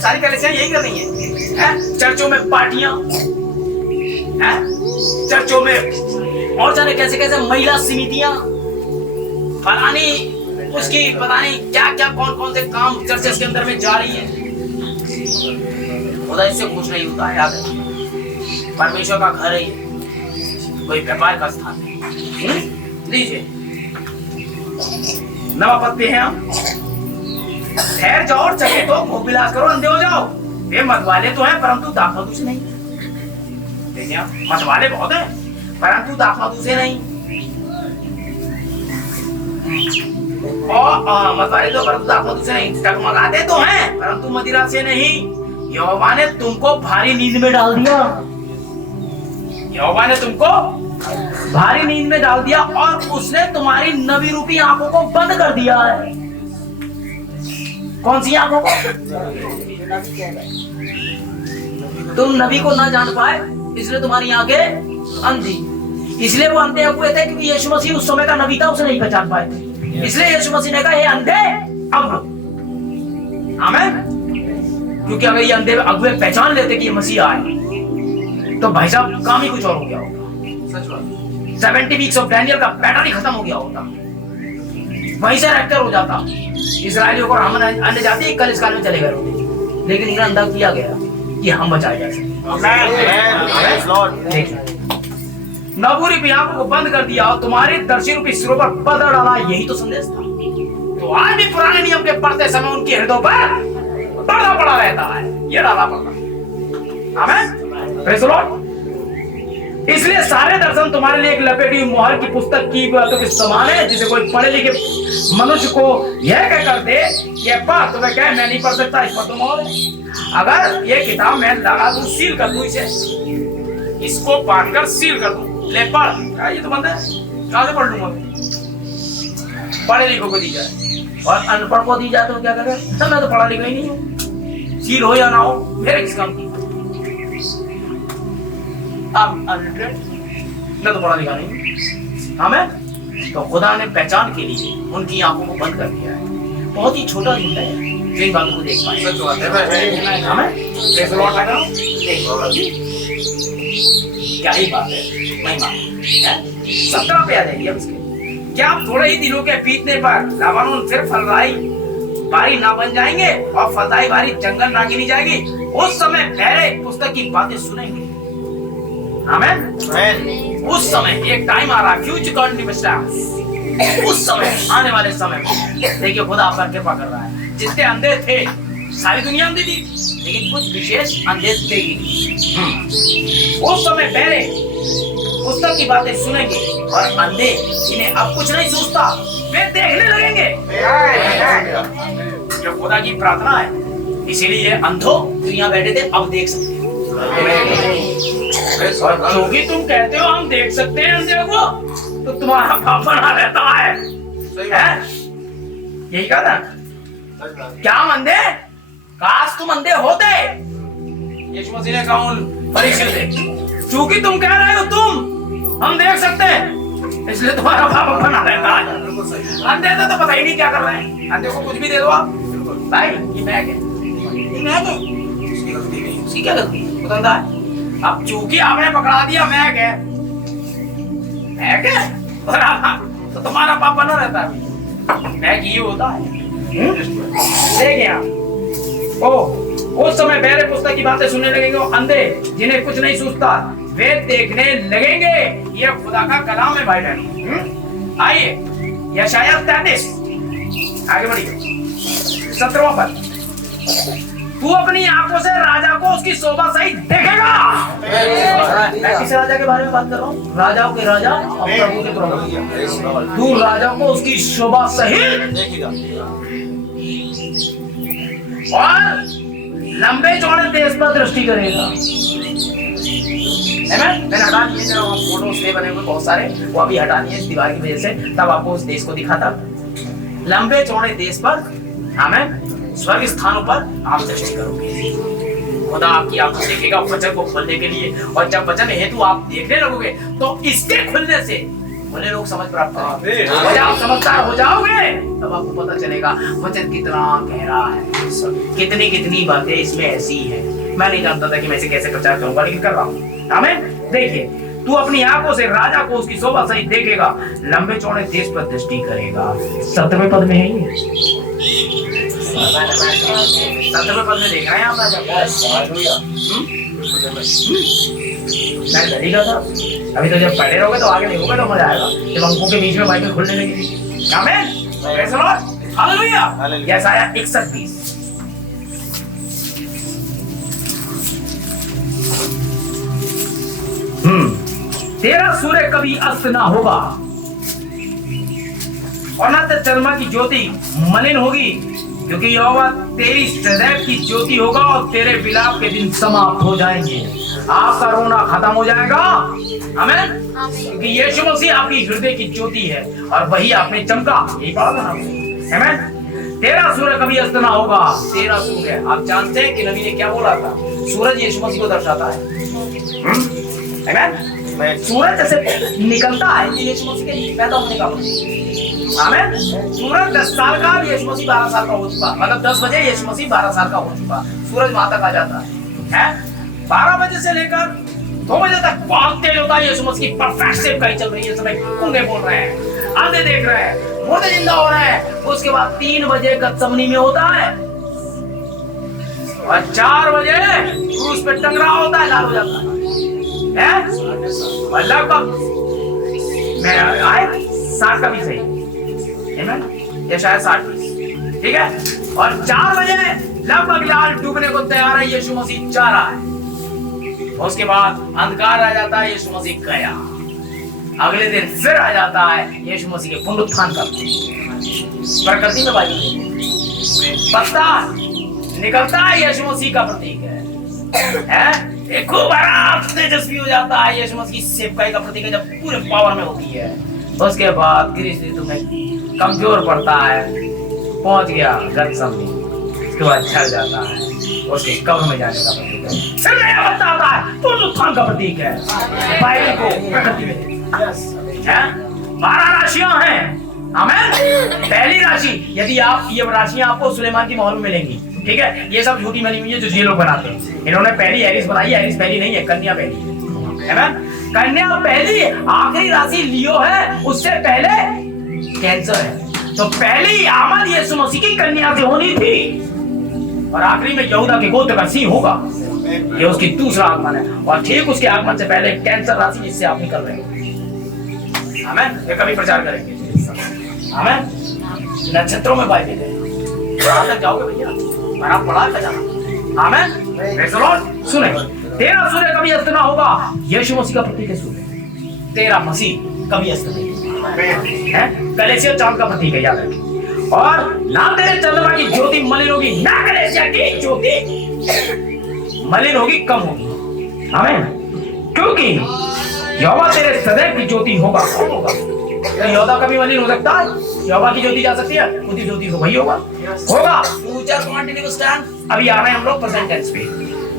सारी कलीसियां यही कर रही हैं। चर्चों में पार्टियां, चर्चों में और जाने कैसे कैसे महिला समितियां, फलानी उसकी पता नहीं क्या क्या कौन कौन से काम चर्चेस के अंदर में जा रही है। खुदा इससे कुछ नहीं होता है। याद है, परमेश्वर का घर है, कोई व्यापार का स्थान नहीं। लीजिए 9 पद पे हैं हम। ठहर जाओ और चकित हो, भोग विलास करो, अंधे हो जाओ। वे मत वाले तो हैं परंतु दाखमधु से नहीं। देखिए मत वाले बहुत हैं परंतु दाखमधु से नहीं। और मत वाले तो परंतु दाखमधु से नहीं। टगमगाते तो हैं परंतु मदिरा से नहीं। यहोवा ने तुमको भारी नींद में डाल दिया। यहोवा ने तुमको भारी नींद में डाल दिया और उसने तुम्हारी नबी रूपी आंखों को बंद कर दिया है। कौन सी आंखों को? तुम नबी को ना जान पाए इसलिए तुम्हारी आंखें अंधी। इसलिए वो अंधे हुए थे क्योंकि यीशु मसीह उस समय का नबी था, उसे नहीं पहचान पाए थे। इसलिए यीशु मसीह ने कहा ये अंधे अब। आमीन। क्योंकि अगर ये अंधे अगुए पहचान लेते कि ये मसीह आए तो भाई साहब काम ही कुछ और हो गया होता। 70 वीक्स ऑफ डैनियल का पैटर्न ही खत्म हो गया होता, वहीं से रेक्टर हो जाता। इस्राएलियों को हम अन्य जाति कल इस काल में चले गए होते, लेकिन इन्हें अंधा किया गया कि हम बचाए जा सके। नबूरी भी आंखों को बंद कर दिया और तुम्हारे दर्शी रूपी सिरों पर पदर डाला। यही तो संदेश था। तो आज भी पुराने नियम के पढ़ते समय उनके हृदयों पर पर्दा पड़ा रहता है। ये डाला पर्दा। आमीन। Praise the Lord. इसलिए सारे दर्शन तुम्हारे लिए एक लपेटी मोहर की पुस्तक की बातों के समान है, जिसे कोई पढ़े लिखे मनुष्य को यह कहकर दे ये पढ़, तो मैं कह मैं नहीं पढ़ सकता, इस पर तो मोहर है। अगर ये किताब मैं लगा दूं, सील कर दूं, इसे इसको बांधकर सील कर दूं, ले पढ़, ये तो बंद है, कहां से पढ़ लूंगा? पढ़े लिखो को दी जाए और अनपढ़ को दी जाए तो क्या करे? तब मैं तो पढ़ा लिखा ही नहीं हूँ, सील हो या ना हो मेरे किस काम की? अब मैं तो पढ़ा लिखा नहीं। हमें तो खुदा ने पहचान के लिए उनकी आंखों को बंद कर दिया है। बहुत ही छोटा झूठा है जो इन बातों को देख पाए। हमें क्या ही बात है, महिमा 17 पे आ जाएगी अब इसके। क्या आप थोड़े ही दिनों के बीतने पर लबानोन फिर फलराई बारी ना बन जाएंगे और फदाई बारी जंगल ना गिनी जाएगी, उस समय पहले पुस्तक की बातें सुनेंगे। आमीन। Amen. उस समय एक टाइम आ रहा है, फ्यूचर कॉन्टिन्यूस टाइम। उस समय आने वाले समय में देखिए खुदा आप पर कृपा कर रहा है। जितने अंधे थे सारी दुनिया अंधी थी, लेकिन कुछ विशेष अंधे थे। उस समय पहले पुस्तक की बातें सुनेंगे और अंधे जिन्हें अब कुछ नहीं सोचता वे देखने लगेंगे। जो खुदा की प्रार्थना है, इसीलिए अंधो दुनिया बैठे थे अब देख सकते हैं। क्योंकि तुम कहते हो हम देख सकते हैं अंधे को, तो तुम्हारा पाप बना रहता है, यही कहा था। क्या हम अंधे? काश तुम अंधे होते। यीशु मसीह ने कहा उन फरीसियों से, क्योंकि तुम कह रहे हो तुम हम देख सकते हैं, इसलिए तुम्हारा पाप बना रहता है। अंधे तो पता ही नहीं क्या कर रहे हैं। अंधे को कुछ भी दे दो आप, भाई ये मैग है, ये मैग है, उसकी क्या गलती है? बताता है। अब चूंकि आपने पकड़ा दिया मैग है, मैग है, तो तुम्हारा पाप बना रहता है। मैग ये होता है। देखिए आप, उस समय पहले पुस्तक की बातें सुनने लगेंगे, अंधे जिन्हें कुछ नहीं सूझता वे देखने लगेंगे। ये खुदा का कलाम है भाई बहन। आइए यशायाह 33 आगे बढ़िए 17वां पद। तू अपनी आंखों से राजा को उसकी शोभा सहित देखेगा। मैं किस राजा के बारे में बात कर रहा हूँ? राजाओं के राजा और प्रभु के प्रभु। तू राजा को उसकी शोभा सहित देखेगा और लंबे चौड़े देश पर दृष्टि करेगा। मैंने हटा दिए जरा फोटो से बने हुए बहुत सारे, वो अभी हटा दिए इस दीवार की वजह से, तब आपको उस देश को दिखाता। लंबे चौड़े देश पर, हमें स्वर्ग स्थानों पर आप दृष्टि करोगे। खुदा आपकी आंखों देखेगा वचन को खोलने के लिए, और जब वचन हेतु आप देखने लगोगे तो इसके खुलने से भले लोग समझ प्राप्त करेंगे। जब आप समझदार हो जाओगे तब आपको पता चलेगा वचन कितना गहरा है, कितनी कितनी बातें इसमें ऐसी हैं। मैं नहीं जानता था कि मैं इसे कैसे प्रचार करूंगा, लेकिन कर रहा हूँ। आमीन। देखिए, तू अपनी आंखों से राजा को उसकी शोभा सहित देखेगा, लंबे चौड़े देश पर दृष्टि करेगा। 17वें पद में है ये। 17वें पद में देख रहे हैं आप राजा था। अभी तो जब पढ़े रहोगे तो आगे नहीं होगा, तो मजा आएगा जब अंकों के बीच में बाइबल खुलने लगेगी। आमीन। Praise the Lord. हालेलुया। यशायाह 61:20। तेरा सूर्य कभी अस्त ना होगा और न चंद्रमा की ज्योति मलिन होगी, क्योंकि यहोवा तेरी सदैव की ज्योति होगा और तेरे विलाप के दिन समाप्त हो जाएंगे। आपका रोना खत्म हो जाएगा। आमीन। क्योंकि यीशु मसीह आपकी हृदय की ज्योति है और वही आपने चमका। यही पढ़ा था ना। आमीन। तेरा सूर्य कभी अस्त ना होगा। तेरा सूर्य, आप जानते हैं कि नबी ने क्या बोला था? सूरज यीशु मसीह को दर्शाता है। आमीन। सूरज जैसे निकलता है, ये यीशु मसीह के पैदा होने का आमीन। सूरज 10 साल का, यीशु मसीह 12 साल का हो चुका, मतलब 10 बजे यीशु मसीह 12 साल का हो चुका। सूरज वहां तक आ जाता है 12 बजे से लेकर 2 बजे तक बहुत तेज होता है। यीशु मसीह की परफेक्ट सेवकाई चल रही है, सब गूंगे बोल रहे हैं, आंधे देख रहे हैं, मुर्दे जिंदा हो रहे हैं। उसके बाद 3 बजे गतसमनी में होता है और 4 बजे क्रूस पे टंगरा होता है, लाल हो जाता है। लगभग मैं आए 60 का भी सही है, ये शायद 60, ठीक है। और 4 बजे लगभग लाल डूबने को तैयार है, यीशु मसीह जा रहा है। उसके बाद अंधकार आ जाता है, यीशु मसीह गया। अगले दिन फिर आ जाता है यीशु मसीह के पुनरुत्थान का प्रकृति में पत्ता निकलता है, यीशु मसीह का प्रतीक है। खूब आराम से तेजस्वी हो जाता है, यीशु मसीह की सेवकाई का प्रतीक है जब पूरे पावर में होती है। उसके बाद ग्रीष्म ऋतु में कमजोर पड़ता है, पहुंच गया गतसमनी, उसके बाद झड़ जाता है, उसके कब्र में जाने का प्रतीक है। फिर नया बच्चा आता है, पुनरुत्थान का प्रतीक है। बाइबल को प्रकृति में 12 राशियां हैं। आमीन। पहली राशि, यदि आप ये राशियां आपको सुलेमान की मोहर में मिलेंगी, ठीक है। ये सब झूठी बनी हुई है जो ये लोग बनाते हैं। इन्होंने पहली एरिस बनाई, एरिस पहली नहीं है, कन्या पहली है ना। कन्या पहली, आखिरी राशि लियो है, उससे पहले कैंसर है। तो पहली आमद यीशु मसीह की कन्या से होनी थी और आखिरी में यहूदा के गोत्र का सिंह होगा। ये उसकी दूसरा आगमन है और ठीक उसके आगमन से पहले कैंसर राशि जिससे आप निकल रहे हो। आमेन। ये कभी प्रचार करेंगे। आमेन। नक्षत्रों में बाइबल है, वहां तक जाओगे भैया और आप पढ़ा कर जाना। आमेन। Praise the Lord. सुने, तेरा सूर्य कभी अस्त ना होगा। यीशु मसीह का प्रतीक है सूर्य, तेरा मसीह कभी अस्त नहीं है। कलेसिया चांद का प्रतीक है, याद रखिए। और ना तेरे चंद्रमा की ज्योति मलिन होगी, ना कलेसिया की ज्योति मलिन होगी, कम होगी। आमीन। क्योंकि यहोवा तेरे सदैव की ज्योति होगा। कौन होगा? यहोवा कभी मलिन हो सकता है? यहोवा की ज्योति जा सकती है? उसकी ज्योति हो वही होगा। Future continuous tense. अभी आ रहे हैं हम लोग प्रेजेंट टेंस पे।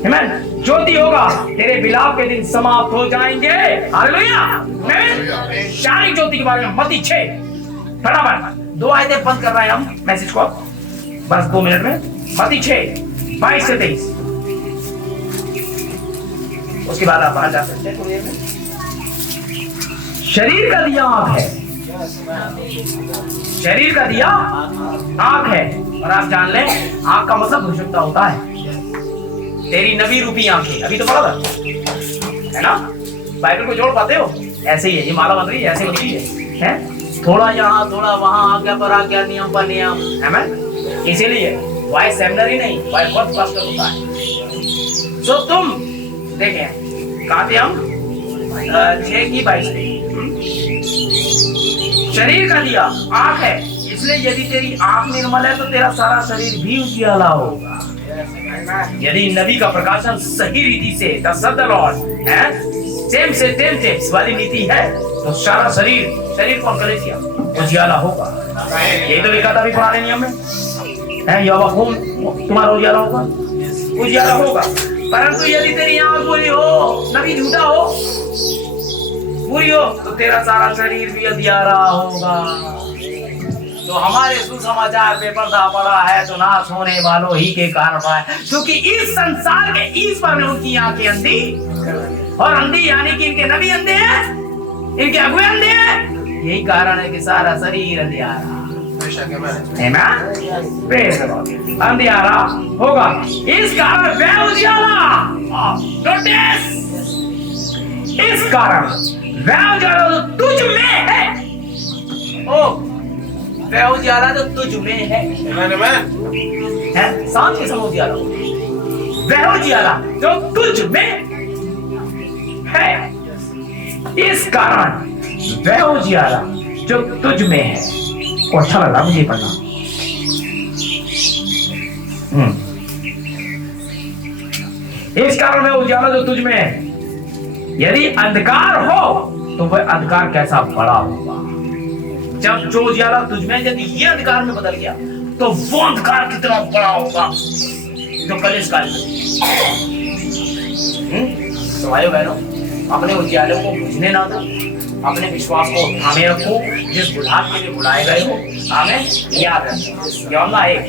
आमीन। ज्योति होगा, तेरे विलाप के दिन समाप्त हो जाएंगे। हालेलुया। आमीन। शारीरिक ज्योति के बारे में मत्ती 6 फटाफट 2 आयतें बंद कर रहे हैं हम मैसेज को बस 2 मिनट में। मत्ती 6 22 से 23। उसके बाद आप बाहर जा सकते हैं थोड़ी देर में। शरीर का दिया आंख है, शरीर का दिया आंख है। और आप जान लें आंख का मतलब भविष्यता होता है। तेरी नबी रूपी आंखें, अभी तो पढ़ा था है ना? बाइबल को जोड़ पाते हो? ऐसे ही है, ये माला बन रही है, ऐसे बन रही है? थोड़ा यहाँ थोड़ा वहाँ, आज्ञा पर आज्ञा, नियम पर नियम। आमीन। इसीलिए वाइस सेमिनरी नहीं, वाइस बहुत पास्टर होता है। तो तुम देखें कहाँ थे हम? 6 की 22 पे। शरीर का दिया आंख है, इसलिए यदि तेरी आंख निर्मल है तो तेरा सारा शरीर भी उजियाला होगा। यदि नबी का प्रकाशन सही रीति से द लॉर्ड है, सेम से सेम वाली नीति है, तो सारा शरीर कौन कलेसिया उजियाला होगा। ये तो लिखा था भी पुराने नियम में है, यहोवा कौन तुम्हारा उजियाला होगा, उजियाला होगा। परंतु यदि तेरी आंख बुरी हो, नबी झूठा हो, बुरी हो, तो तेरा सारा शरीर भी अंधियारा होगा। तो हमारे सुसमाचार पे पर्दा पड़ा है तो नाश होने वालों ही के कारण पड़ा है, क्योंकि इस संसार के ईश्वर में उनकी आंखें अंधी, और अंधी यानी कि इनके नबी अंधे हैं, इनके अगुए अंधे हैं। यही कारण है कि सारा शरीर अंधियारा अंधियारा होगा। इस कारण वह उजियाला, इस कारण वह उजियाला जो तुझ में है, वह उजियाला जो तुझ में है, सांझ के समय उजियाला, वह उजियाला जो तुझ में है। इस कारण वह उजियाला जो तुझ में है। और अच्छा लगा मुझे पढ़ना। इस कारण वह उजियाला जो तुझ में है। यदि अंधकार हो तो वह अंधकार कैसा बड़ा होगा। जब जो उजियाला तुझ में, यदि ये अंधकार में बदल गया तो वो अंधकार कितना बड़ा होगा। तो कल इस कार्य तो भाइयों बहनों, अपने उजियाले को बुझने ना दो, अपने विश्वास को थामे रखो, जिस बुढ़ाप के लिए बुलाए गए हो। हमें याद रखो यूहन्ना 1।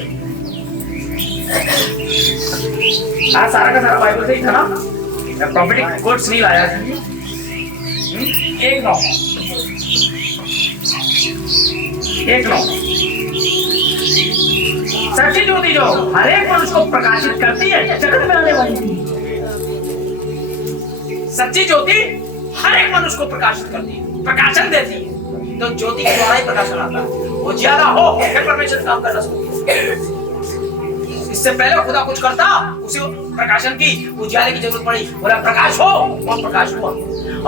सारा का सारा बाइबल से ही था ना, प्रॉफिटिक कोट्स नहीं लाया था। 1:9 सच्ची ज्योति जो हर एक मनुष्य को प्रकाशित करती है, जगत में आने वाली थी। सच्ची ज्योति हर एक मनुष्य को प्रकाशित करती है, प्रकाशन देती है। तो ज्योति के द्वारा ही प्रकाशन आता है। उजियाला हो फिर परमेश्वर काम करना शुरू किया। इससे पहले खुदा कुछ करता, उसे प्रकाशन की उजियाले की जरूरत पड़ी। बोला प्रकाश हो, और प्रकाश हुआ।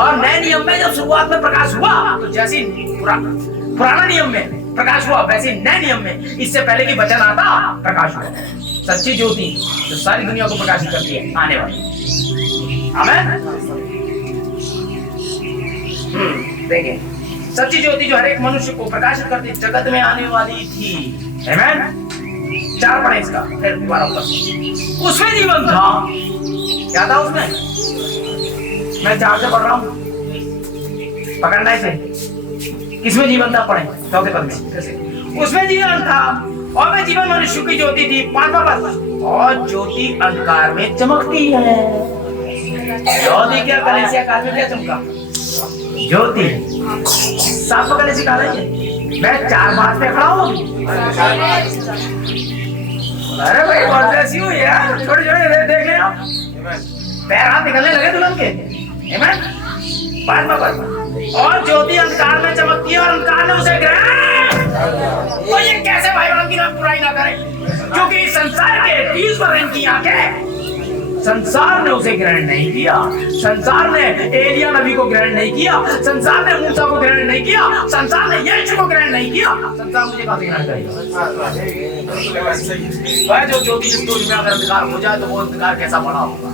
और नए नियम में जब शुरुआत में प्रकाश हुआ, तो जैसे पुराना नियम में प्रकाश हुआ, वैसे नए नियम में इससे पहले की वचन आता, प्रकाश हुआ। सच्ची ज्योति जो सारी दुनिया को प्रकाशित करती है, आने वाली। आमीन। देखिए, सच्ची ज्योति जो हर एक मनुष्य को प्रकाशित करती, जगत में आने वाली थी। आमीन। 4 पढ़े इसका, फिर दोबारा ऊपर। उसमें जीवन था। क्या था उसमें? मैं 4 से पढ़ रहा हूँ, पकड़ना इसे। किसमें जीवन था? पढ़े 4 पद में। कैसे? उसमें जीवन था और वह जीवन मनुष्य की ज्योति थी। 5वां पद, और ज्योति अंधकार में चमकती है। ज्योति क्या कलेसिया काल में क्या चमका? ज्योति। 7वां कलेसिया काल है। मैं 4 बात पे खड़ा हूँ। अरे भाई बहुत ऐसी हुई यार, छोटे छोटे देख ले आप, पैर हाथ निकलने लगे दुल्हन के। आमेन। बात और ज्योति अंधकार में चमकती है और अंधकार ने उसे ग्रहण। तो ये कैसे भाई बहन की बुराई ना करे, क्योंकि संसार के 30 वर्ष की आंखें, संसार ने उसे ग्रहण नहीं किया, संसार ने एलिया नबी को ग्रहण नहीं किया, संसार ने मूसा को ग्रहण नहीं किया, संसार ने यीशु को ग्रहण नहीं किया, संसार मुझे कहां से ग्रहण करेगा? वह जो ज्योति जिस दूर में अगर अंधकार हो जाए तो वो अंधकार कैसा बड़ा होगा।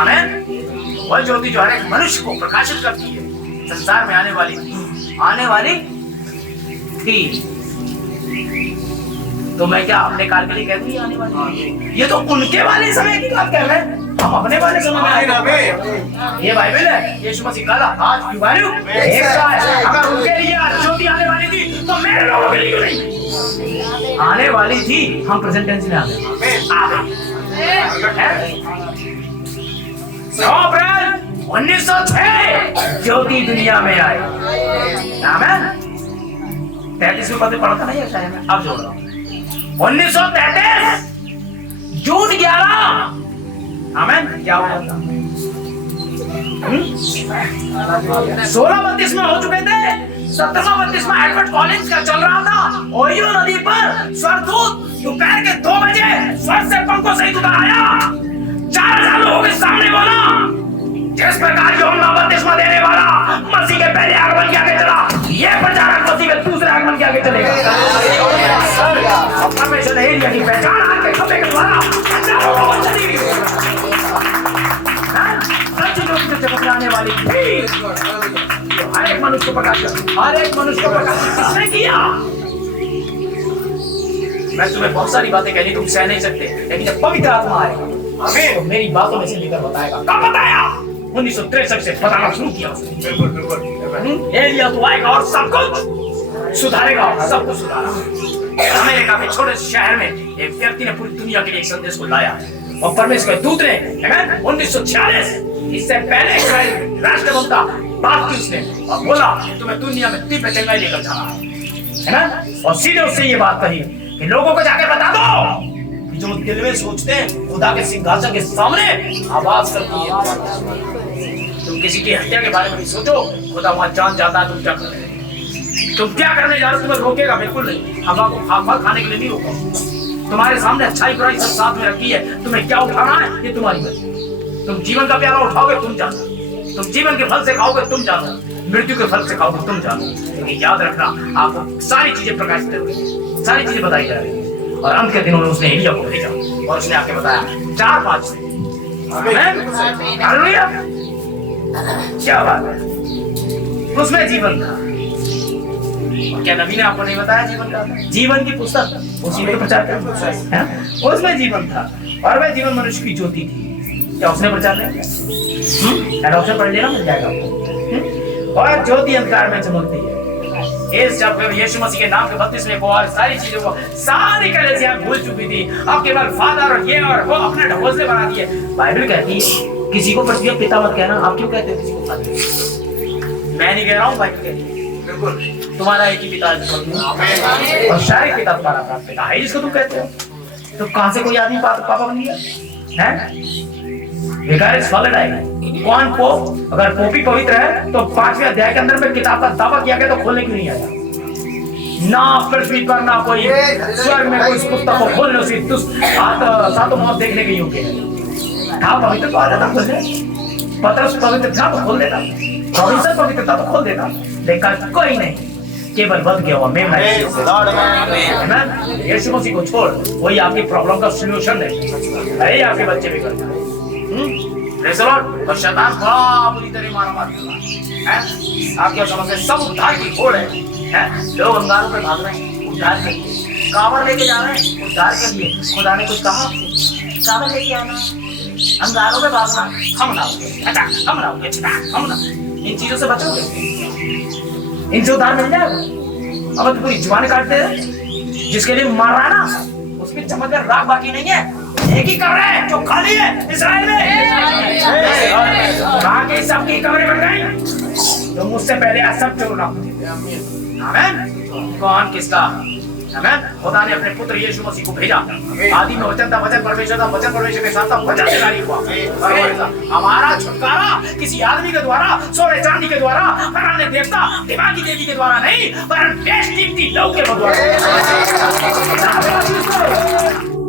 आमीन। वह ज्योति जो हर एक मनुष्य को प्रकाशित करती है, संसार में आने वाली थी। तो मैं क्या अपने काल के लिए कह दूं आने वाली? ये तो उनके वाले समय की बात कर रहे हैं, हम अपने वाले समय में आए। ये बाइबल है, यीशु मसीह का आज की वैल्यू एक सा है। अगर उनके लिए ज्योति आने वाली थी तो मेरे लोगों के लिए क्यों नहीं आने वाली थी? हम प्रेजेंट टेंस में आ गए। 9 अप्रैल 1906 ज्योति दुनिया में आई। आमीन। 33वें पद में पढ़ता नहीं है, अब जोड़ रहा हूं। 1933 जून 11। आमीन। क्या हुआ? 1632 में हो चुके थे। 1732 में एडवर्ड कॉलिंस का चल रहा था। ओहियो नदी पर स्वर्गदूत दोपहर के 2 बजे स्वर्ग से पंखों सहित उतर आया। 4000 लोगों के सामने बोला, जिस प्रकार यूहन्ना बपतिस्मा देने वाला मसीह के पहले आगमन के आगे चला, ये प्रचारक मसीह के दूसरे आगमन के आगे चलेगा। परमेश्वर ने एलिया की पहचान आपके खंभे के द्वारा चमकने वाली थी। हर एक मनुष्य को प्रकाशित किसने किया? मैं तुम्हें बहुत सारी बातें कहनी, तुम सह नहीं सकते, लेकिन जब पवित्र आत्मा आएगा तो मेरी बातों में से लेकर बताएगा। कब बताया? 1963 से बताना शुरू किया उसने। एलिया तो आएगा और सब कुछ सुधारेगा, सब कुछ सुधारा। अमेरिका के छोटे शहर में एक व्यक्ति ने पूरी दुनिया के लिए एक संदेश को लाया और परमेश्वर के दूत ने 1946 इससे पहले इस्राएल राष्ट्रभक्त बात की उसने और बोला तुम्हें दुनिया में दिव्य चंगाई लेकर जाना है ना। और सीधे उससे ये बात कही कि लोगों को जाके बता दो कि जो दिल में सोचते हैं खुदा के सिंहासन के सामने आवाज करती है। तुम किसी की हत्या के बारे में भी सोचो, खुदा वहां जान जाता है तुम क्या कर रहे हो। तुम क्या करने जा रहे हो, तुम्हें रोकेगा बिल्कुल नहीं। हवा को फल खाने के लिए नहीं रोका। तुम्हारे सामने अच्छाई बुराई सब साथ में रखी है, तुम्हें क्या उठाना है ये तुम्हारी मर्जी। तुम जीवन का प्याला उठाओगे तुम जानो, तुम जीवन के फल से खाओगे तुम जानो, मृत्यु के फल से खाओगे तुम जानो। लेकिन याद रखना आपको सारी चीजें प्रकाशित होगी, सारी चीजें बताई जा रही है। और अंत के दिनों में उसने एलिया को भेजा और उसने आके बताया 4-5 से। हालेलुया। क्या बात है। उसमें जीवन था। क्या नबी ने आपको नहीं बताया जीवन का? जीवन की पुस्तक उसी में प्रचार करता है। उसमें जीवन था और वह जीवन मनुष्य की ज्योति थी। क्या उसने प्रचार नहीं किया? एडॉप्शन पढ़ लेना मिल जाएगा आपको। और ज्योति अंधकार में चमकती है। इस जब यीशु मसीह के नाम के बपतिस्मे को और सारी चीजों को सारी कलीसिया भूल चुकी थी। अब केवल फादर और ये और वो अपने ढकोसले बना दिए। बाइबल कहती है किसी को पृथ्वी पिता मत कहना। आप क्यों कहते हो किसी को फादर? मैं नहीं कह रहा हूँ, बाइबल कहती है। बिल्कुल तुम्हारा एक ही पिता है और शारीरिक पिता तुम्हारा प्राप्त पिता है जिसको तुम कहते हो। तो कहां से कोई आदमी पापा बन गया है? कौन पोप? अगर पोपी पवित्र है तो 5वें अध्याय के अंदर में किताब का दावा किया गया तो खोलने क्यों नहीं आया? ना पृथ्वी पर ना कोई स्वर्ग में कोई इस पुस्तक को खोलने उसी सातों मौत देखने के योग्य है। था पवित्र तो आ जाता खोलने, पतरस पवित्र था तो खोल देता, प्रोफेसर पवित्र था तो खोल देता, लेकिन कोई नहीं, केवल बद गया हुआ मैं यीशु मसीह को छोड़ वही आपकी प्रॉब्लम का सॉल्यूशन है। अरे आपके बच्चे भी करते हैं और शैतान बड़ा बुरी तरह मारा है। आपके समझ से सब उद्धार की होड़ है। लोग अंगारों पे भाग रहे हैं उद्धार के लिए, कांवड़ लेके जा रहे हैं उद्धार के लिए। खुदा ने कुछ कहा कांवड़ लेके आना, अंगारों पे भागना, हम ना इन चीजों से बचोगे, इनसे उद्धार मिल जाएगा। अब तो पूरी जुबान काटते हैं जिसके लिए मार रहा ना उसकी चमक में राख बाकी नहीं है। एक ही कब्र है जो खाली है इस्राएल में। बाकी सबकी कब्रें बन गई तो मुझसे पहले सब चोर ना। आमीन। कौन किसका? आमेन। खुदा ने अपने पुत्र यीशु मसीह को भेजा। आदि में वचन था, वचन परमेश्वर था, वचन परमेश्वर के साथ था, वचन से जारी हुआ। हमारा छुटकारा किसी आदमी के द्वारा, सोने चांदी के द्वारा, फलाने देवता, दिमागी देवी के द्वारा नहीं, पर बेशकीमती लहू के द्वारा।